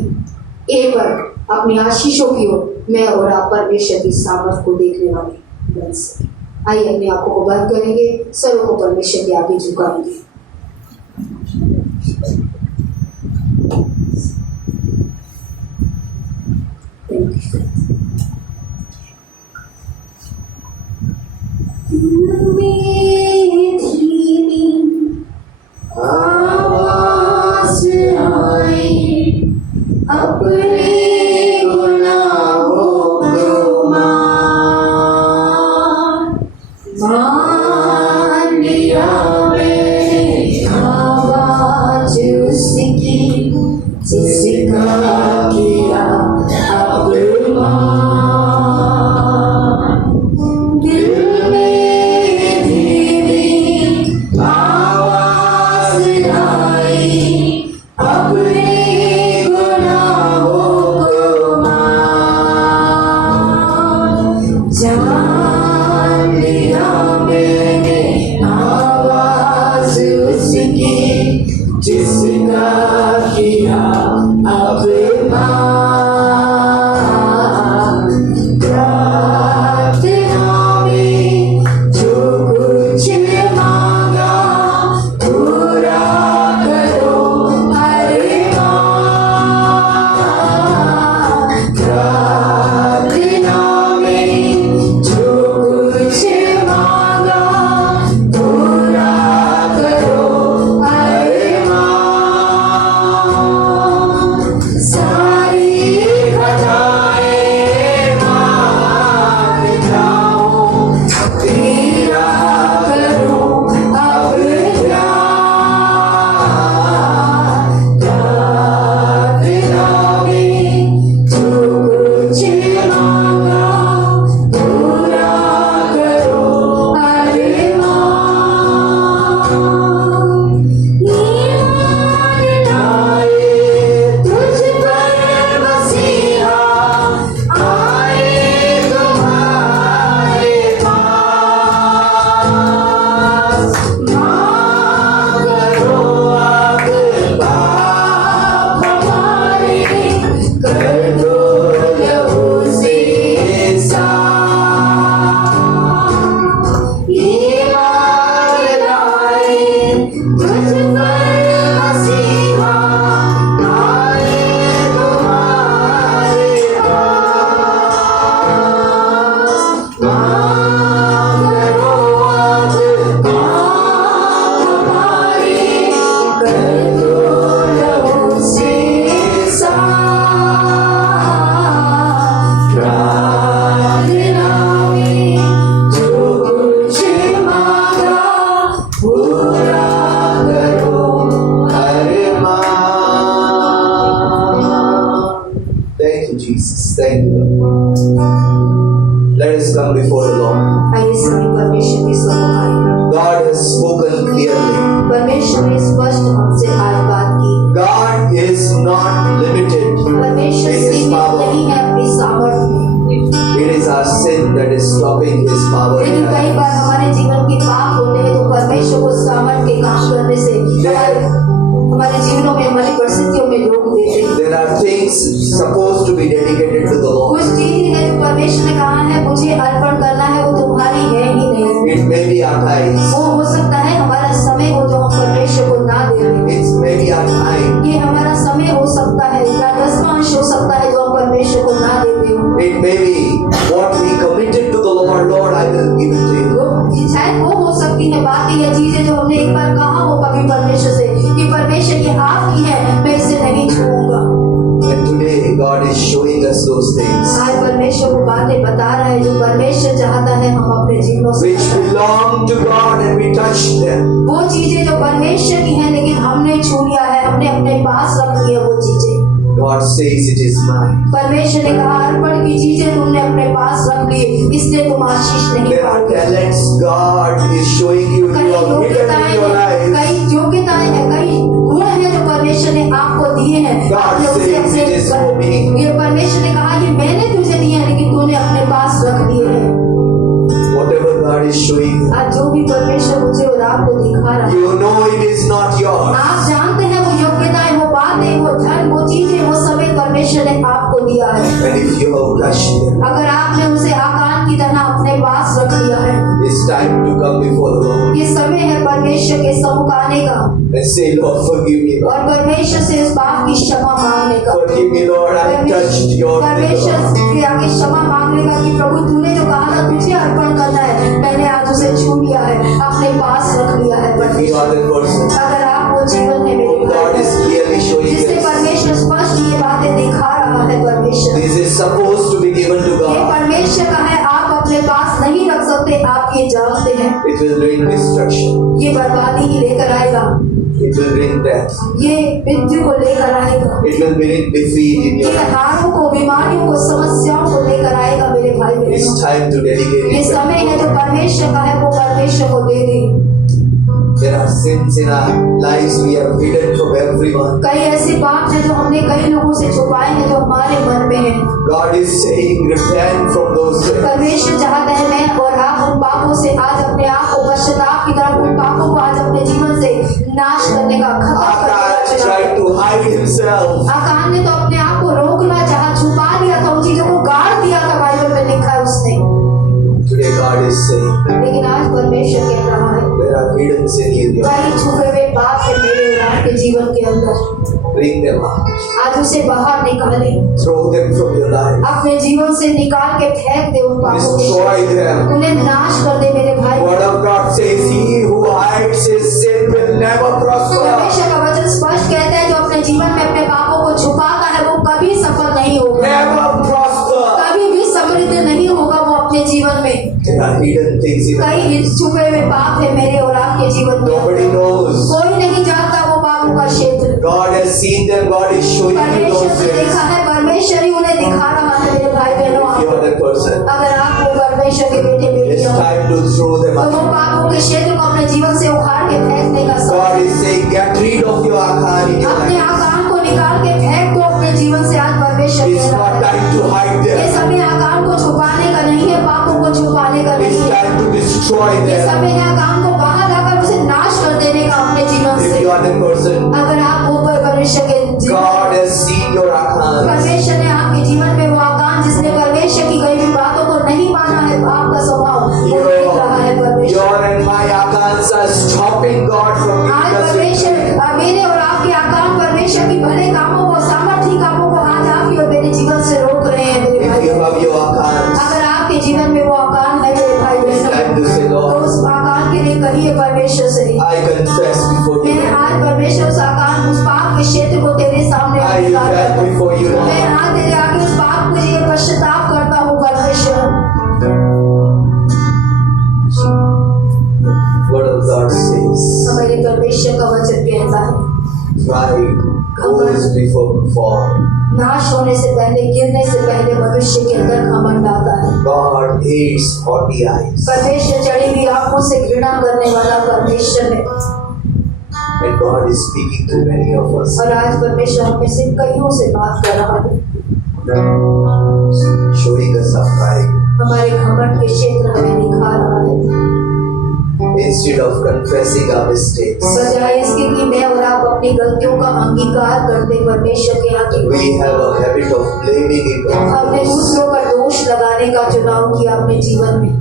एक बार अपनी आशीषों की ओर मैं और आप परमेश्वर की सामर्थ को देखने वाले बन सके। आइए अपने आंखों को बंद करेंगे, सरों को परमेश्वर के आगे झुकाएंगे। आवाज़ आई अपने गुनाहों को मान लिया मैंने आवाज़ उसकी, जिसका किया अपमान। दिल में धीमी आवाज़ आई अपने गुनाहों को जान लिया मैंने आवाज़ उसकी, जिसका किया अपमान। प्रार्थना में जो कुछ मांगा पूरा करो अरमान। प्रार्थना में जो कुछ मांगा पूरा करो अरमान। सारी खताएं मान जाऊं, तेरा करूं अब प्रार्थना में जो कुछ मांगा पूरा करो अरमान। ईमान लाए तुझ पर मसीहा, आए तुम्हारे पास। माफ करो अब पाप हमारे, कर दो लहू से साफ। ईमान लाए तुझ पर मसीहा, आए तुम्हारे पास। माफ करो अब पाप हमारे, कर दो लहू से साफ। प्रार्थना में जो कुछ मांगा पूरा करो अरमान। Thank you, Jesus. Thank you, Lord. Let us come before the Lord. आइए सभी परमेश्वर की समुखाई। God has spoken clearly. परमेश्वर ने स्पष्ट हमसे आज बात की। God is not limited परमेश्वर in His सीमित power. नहीं है अपनी सामर्थ्य में, It is our sin that is stopping His power. in लेकिन our कई बार lives. हमारे जीवन के पाप होते हैं तो परमेश्वर को सामर्थ्य के काम करने से हमारे जीवनों में, हमारी परिस्थितियों में रोक देते हैं। There are things supposed to be dedicated to the Lord. कुछ चीजें हैं जो परमेश्वर ने कहा है मुझे अर्पण करना है, वो तुम्हारी है ही नहीं। It may be our tithes. वो हो सकता है हमारा समय हो जो हम परमेश्वर को ना दे दें। It may be our time. ये हमारा समय हो सकता है, या दसवांश हो सकता है जो हम परमेश्वर को ना देते हो। It may be what we committed to the Lord. Lord, I will give it to you. showing us those things आज परमेश्वर वो बातें बता रहा है जो परमेश्वर चाहता है हम अपने जीवनों से which belong to God and we touch them. वो चीजें जो परमेश्वर की हैं लेकिन हमने छू लिया है, हमने अपने पास रख लिया वो चीजें। God says it is mine. परमेश्वर ने कहा अर्पण की चीजें तुमने अपने पास रख ली, इसलिए तुम आशीष नहीं There are पाओगे। talents God is showing you, कई you have hidden योग्यताएं in your हैं, life. कई योग्यताएं हैं, कई गुण हैं जो परमेश्वर ने आपको दिए हैं। God आपने उसे says it is for me. ये परमेश्वर ने कहा ये मैंने तुझे दिए हैं लेकिन तूने अपने पास रख दिए हैं। Whatever God is showing you, आज जो भी परमेश्वर मुझे और आपको दिखा रहा है, you know it is not yours. आप जानते हैं वो योग्यताएं, वो बातें, वो धन, वो चीजें, वो सभी परमेश्वर ने आपको दिया है। And if you have touched them, अगर आपने उसे आकान की तरह अपने पास रख लिया है, it's time to come before the Lord ये समय है परमेश्वर के सम्मुख आने का and say, Lord, forgive me, Lord. और परमेश्वर से इस बात की क्षमा मांगने का। Forgive me, Lord, I touched your thing, परमेश्वर Lord. से आगे क्षमा मांगने का कि प्रभु तूने जो कहा था तुझे अर्पण करना है, मैंने आज उसे छू लिया है, अपने पास रख लिया है। If you are that person, अगर आप वो जीवन है मेरे God is भाई, clearly showing जिससे us. परमेश्वर स्पष्ट ये बातें दिखा रहा है परमेश्वर, This is supposed to be given to ये God. परमेश्वर का है, आप अपने पास नहीं रख सकते, आप ये जानते हैं। It will bring destruction. ये बर्बादी ही लेकर आएगा, It will bring death. ये मृत्यु को लेकर आएगा, It will bring defeat in ये your life. हारों को, बीमारियों को, समस्याओं को लेकर आएगा मेरे भाई बहनों। It's time to dedicate ये it. समय है जो परमेश्वर का है वो परमेश्वर को दे दे। There are sins in our lives we have hidden from everyone. कई ऐसे पाप हैं जो हमने कई लोगों से छुपाए हैं जो हमारे मन में हैं। God is saying, repent from those sins. परमेश्वर चाहता है मैं और आप उन पापों से आज अपने आप को पश्चाताप की तरफ, उन पापों को आज अपने जीवन से नाश करने का, खत्म करने Achan का tried to hide himself. आकान ने तो अपने आप को रोकना चाहा, छुपा लिया था, उन चीजों को गाड़ दिया था, बाइबल में लिखा है उसने। Today God is saying, लेकिन आज परमेश्वर कह रहा है there are hidden sins in your life. कई छुपे हुए पाप है मेरे और आपके जीवन के अंदर, Bring them out. आज उसे बाहर निकाले, Throw them from your life. अपने जीवन से निकाल के फेंक दे उन पापों को, Destroy them. उन्हें नाश कर दे मेरे भाई। Word of God says, he who hides his sin will never prosper. परमेश्वर का वचन स्पष्ट कहता है जो अपने जीवन में अपने पापों को छुपाता है वो कभी सफल नहीं होगा, Never prosper. कभी भी समृद्ध नहीं होगा वो अपने जीवन में। There are hidden things in our life. कई छुपे हुए पाप है मेरे और आपके जीवन में, Nobody knows. कोई नहीं जानता वो पापों का क्षेत्र। God has seen them. God is showing you परमेश्वर those ने things. देखा है, परमेश्वर ही उन्हें दिखा रहा है मेरे भाई बहनों। If you are that person, अगर आप वो परमेश्वर के बेटे it's बेटियां हो, time to throw them तो वो out. पापों के क्षेत्र को अपने जीवन से उखाड़ के फेंकने का समय। God is saying, get rid of your Achan in your अपने life. आकाम को निकाल के फेंक दो अपने जीवन से, आज परमेश्वर It's कह रहा not है time to hide ये them. समय आकाम को छुपाने का नहीं है, पापों को छुपाने का It's नहीं है, time to destroy ये them. समय है आकाम को बाहर लाकर उसे नाश कर देने का अपने जीवन If से। you are that person, अगर आप वो परमेश्वर के God has seen your Achan. परमेश्वर ने आपके जीवन में वो आकाम जिसने परमेश्वर की कई भी बातों को नहीं माना है, आपका स्वभाव वो देख रहा है परमेश्वर। Your and my Achans are stopping God from आज giving us परमेश्वर मेरे और आपके आकाम परमेश्वर की भले कामों को, सामर्थ्य कामों को आज आपकी और मेरे जीवन से रोक रहे हैं मेरे If भाई। you have your Achans, अगर आपके जीवन में वो आकाम है मेरे भाई it's बहनों, time to say, तो Lord, उस आकाम के लिए कहिए परमेश्वर से, I confess before you. मैं आज परमेश्वर उस आकाम, उस पाप के क्षेत्र को तेरे सामने I अंगीकार repent करता हूं। before you, मैं Lord. आज तेरे आगे उस पाप के लिए पश्चाताप करता हूँ परमेश्वर। Word of God says, हमारे परमेश्वर का वचन कहता है pride goes before fall. नाश होने से पहले, गिरने से पहले मनुष्य के अंदर घमंड आता है। God hates haughty eyes. परमेश्वर चढ़ी हुई आंखों से घृणा करने वाला परमेश्वर है, And God is speaking to many of us, और आज परमेश्वर हम में से कईयों से बात कर रहा है, showing us our pride. हमारे घमंड के क्षेत्र हमें दिखा रहा है। Instead of confessing our mistakes, बजाय इसके कि मैं और आप अपनी गलतियों का अंगीकार करते परमेश्वर के आगे, we have a habit of blaming it on हमने others. दूसरों पर दोष लगाने का चुनाव किया अपने जीवन में,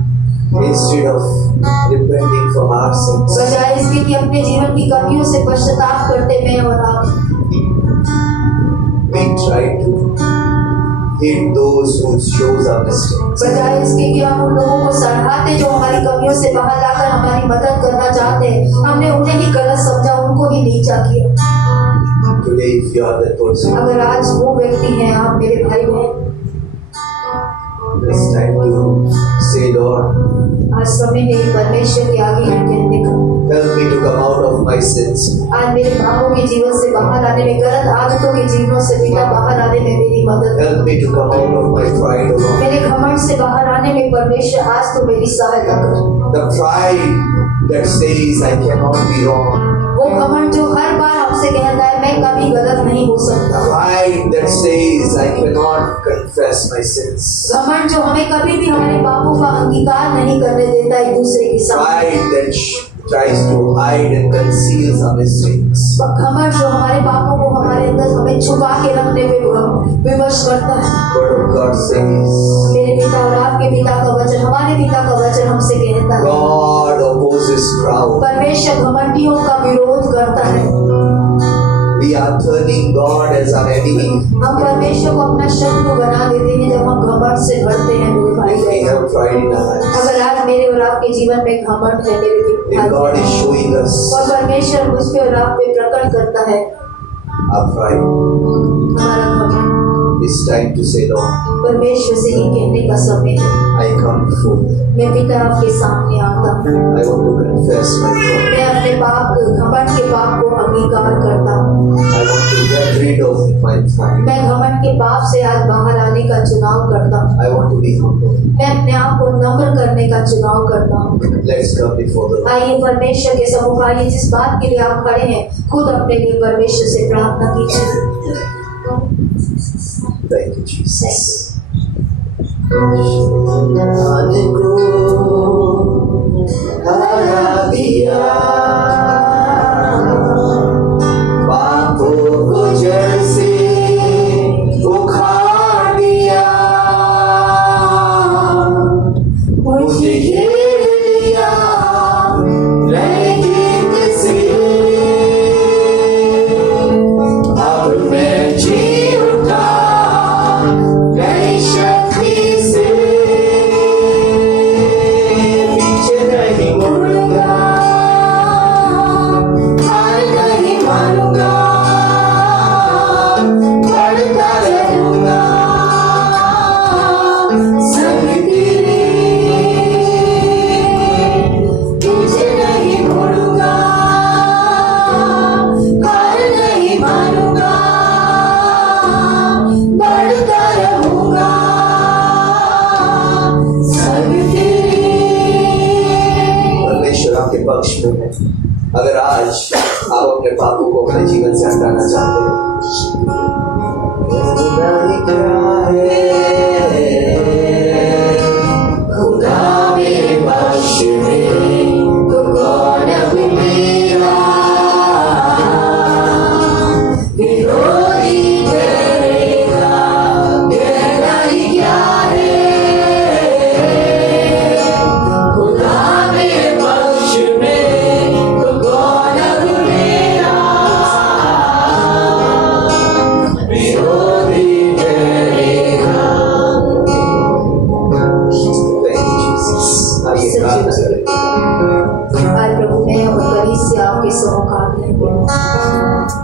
Instead of repenting from our sins, बजाय इसके कि अपने जीवन की कमियों से पश्चाताप करते मैं और आप, we try to hate those who shows our mistakes. बजाय इसके कि हम उन लोगों को सराहते जो हमारी कमियों से बाहर लाकर हमारी मदद करना चाहते हैं, हमने उन्हें ही गलत समझा, उनको ही नीचा किया। Today, if you are that person, अगर आज वो व्यक्ति हैं आप मेरे भाई बहन, it's time to say, Lord, आज समय है परमेश्वर के आगे हम कहने का, help me to come out of my sins. आज मेरे पापों के जीवन से बाहर आने में, गलत आदतों के जीवनों से पिता बाहर आने में मेरी मदद, Help me to come out of my pride, O Lord. मेरे घमंड से बाहर आने में परमेश्वर आज तो मेरी सहायता करो। The pride that says I cannot be wrong. वो घमंड जो हर बार हमसे कहता है मैं कभी गलत नहीं हो सकता, Pride that says I cannot confess my sins. घमंड जो हमें कभी भी हमारे पापों का अंगीकार नहीं करने देता एक दूसरे के सामने, Pride that tries to hide and conceal our mistakes. घमंड जो हमारे पापों को हमारे अंदर हमें छुपा के रखने में विवश करता है। Word of God says, मेरे पिता और आपके पिता का वचन, हमारे पिता का वचन हमसे कहता है God opposes proud. परमेश्वर घमंडियों का विरोध करता है। We are turning God as our enemy. हम परमेश्वर को अपना शत्रु बना देते हैं जब हम घमंड से भरते हैं मेरे भाई We बहन। have pride in our lives. अगर आज मेरे और आपके जीवन में घमंड है मेरे If भाई God is बहन, showing us और परमेश्वर मुझ पे और आप पे प्रकट करता है our pride, हमारा घमंड, it's time to say, Lord, परमेश्वर से ही कहने का समय है, I come before you. मैं पिता आपके सामने आता हूँ, I want to confess my fault. मैं अपने पाप घमंड के पाप को अंगीकार करता हूँ, I want to get rid of my pride. मैं घमंड के पाप से आज बाहर आने का चुनाव करता हूँ, I want to be humble. मैं अपने आप को नम्र करने का चुनाव करता हूँ। Let's come before the Lord. आइए परमेश्वर के सम्मुख आइए, जिस बात के लिए आप खड़े हैं खुद अपने लिए परमेश्वर से प्रार्थना कीजिए। Thank you, Jesus. हरा दिया पापों को जड़ से उखाड़ दिया, मुझे घेर लिया नए गीत से, अब मैं जी उठा नई शक्ति से, पीछे नहीं मुड़ूंगा, हार नहीं मानूंगा, बढ़ता रहूंगा, संग तेरे, पीछे नहीं मुड़ूंगा, हार नहीं मानूंगा, बढ़ता रहूंगा, संग तेरे। परमेश्वर आपके पक्ष में है। अगर आज आप अपने पापों को अपने जीवन से हटाना चाहते हैं, खुदा मेरे पक्ष में तो कौन अब मेरा विरोधी करेगा, कहना ही क्या है, खुदा मेरे पक्ष में तो कौन अब मेरा विरोधी करेगा। Thank you, Jesus. आइए प्रार्थना करें। आज प्रभु मैं और कलीसिया आपके सम्मुख आते हैं।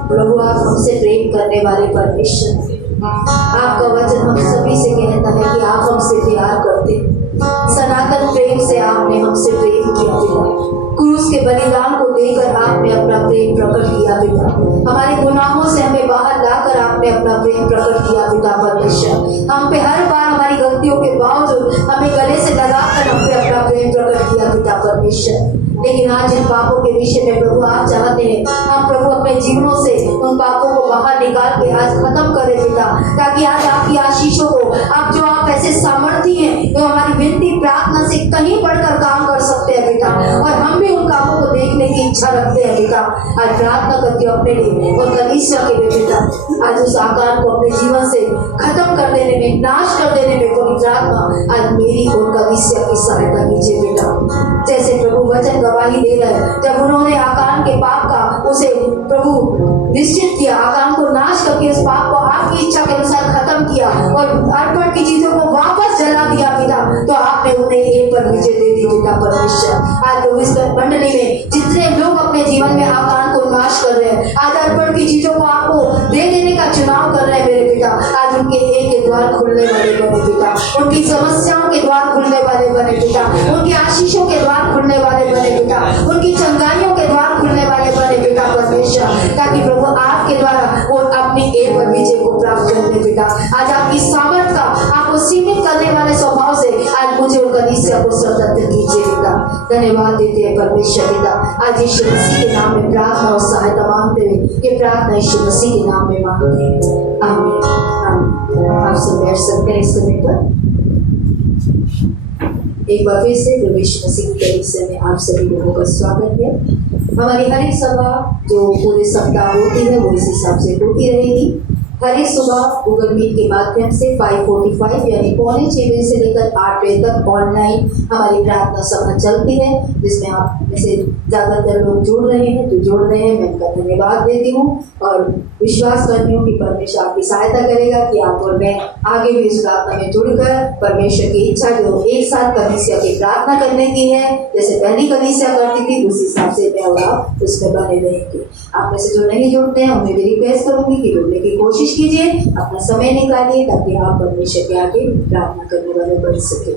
प्रभु आप हमसे प्रेम करने वाले परमेश्वर हैं। आपका वचन हम सभी से कहता है कि आप हमसे प्यार करते हैं। सनातन प्रेम से आपने हमसे प्रेम किया पिता, क्रूस के बलिदान को देकर आपने अपना प्रेम प्रकट किया पिता, हमारे गुनाहों से हमें बाहर लाकर आपने अपना प्रेम प्रकट किया पिता परमेश्वर। हम पे हर बार हमारी गलतियों के बावजूद हमें गले से लगाकर हम पे अपना प्रेम प्रकट किया पिता परमेश्वर। लेकिन आज इन पापों के विषय में प्रभु आप चाहते हैं हम प्रभु अपने जीवनों से उन पापों को बाहर निकाल के आज खत्म करें पिता, ताकि आज आपकी आशीषों को आप जो आप ऐसे सामर्थी हैं जो हमारी विनती प्रार्थना से कहीं बढ़कर काम कर सकते हैं पिता, और हम भी उन कामों को देखने की इच्छा रखते हैं पिता। आज प्रार्थना करती हूँ अपने लिए और कलीसिया के लिए पिता, आज उस आकार को अपने जीवन से खत्म कर देने में, नाश कर देने में पवित्र आत्मा आज मेरी और कलीसिया की सहायता कीजिए बेटा। जैसे प्रभु वचन गवाही दे रहे हैं, जब उन्होंने आकान के पाप का उसे प्रभु निश्चित किया, आकान को नाश करके उस पाप को आपकी इच्छा के अनुसार खत्म किया और अर्पण की चीजों को वापस जला दिया पिता, तो आपने उन्हें एक पर विजय दे दी पिता परमेश्वर। आज प्रभु इस मंडली में जितने लोग अपने अपने जीवन में आकांत को नाश कर रहे हैं, आज अर्पण की चीजों को आपको दे देने का चुनाव कर रहे हैं मेरे पिता, आज उनके एक के द्वार खुलने वाले बने पिता, उनकी समस्याओं के द्वार खुलने वाले बने पिता, उनकी आशीषों के द्वार खुलने वाले बने पिता, उनकी चंगाइयों के द्वार खुलने वाले बने पिता परमेश्वर, ताकि प्रभु आपके द्वारा वो अपनी एक और विजय को प्राप्त करने पिता। आज आपकी सामर्थ का आपको सीमित करने वाले स्वभाव से आज मुझे और कलीसिया को स्वतंत्र कीजिए पिता। धन्यवाद देते हैं परमेश्वर पिता, आज यीशु मसीह के नाम में प्रार्थना और सहायता मांगते हुए ये प्रार्थना यीशु मसीह के नाम में मांगते हैं, आमीन आमीन। आप सब बैठ सकते हैं इस समय पर। एक बार फिर से प्रभु यीशु मसीह के कलीसिया में आप सभी लोगों का स्वागत है। हमारी हर एक सभा जो पूरे सप्ताह होती है वो इस हिसाब से होती रहेगी। हर एक सुबह गूगल मीट के माध्यम से 5:45 यानी 6:45 से लेकर 8 बजे तक ऑनलाइन हमारी प्रार्थना सभा चलती है, जिसमें आप में से ज्यादातर लोग जुड़ रहे हैं, जो जुड़ रहे हैं मैं उनका धन्यवाद देती हूँ और विश्वास करती हूँ कि परमेश्वर आपकी सहायता करेगा कि आप और मैं आगे भी इस प्रार्थना में जुड़कर परमेश्वर की इच्छा जो एक साथ कलीसिया की प्रार्थना करने की है, जैसे पहली कलीसिया करती थी उस हिसाब से मैं और आप उसमें बने रहेंगे। आप में से जो नहीं जुड़ते हैं उन्हें भी रिक्वेस्ट करूंगी कि जुड़ने की कोशिश कीजिए, अपना समय निकालिए ताकि आप परमेश्वर के आगे प्रार्थना करने वाले बन सके।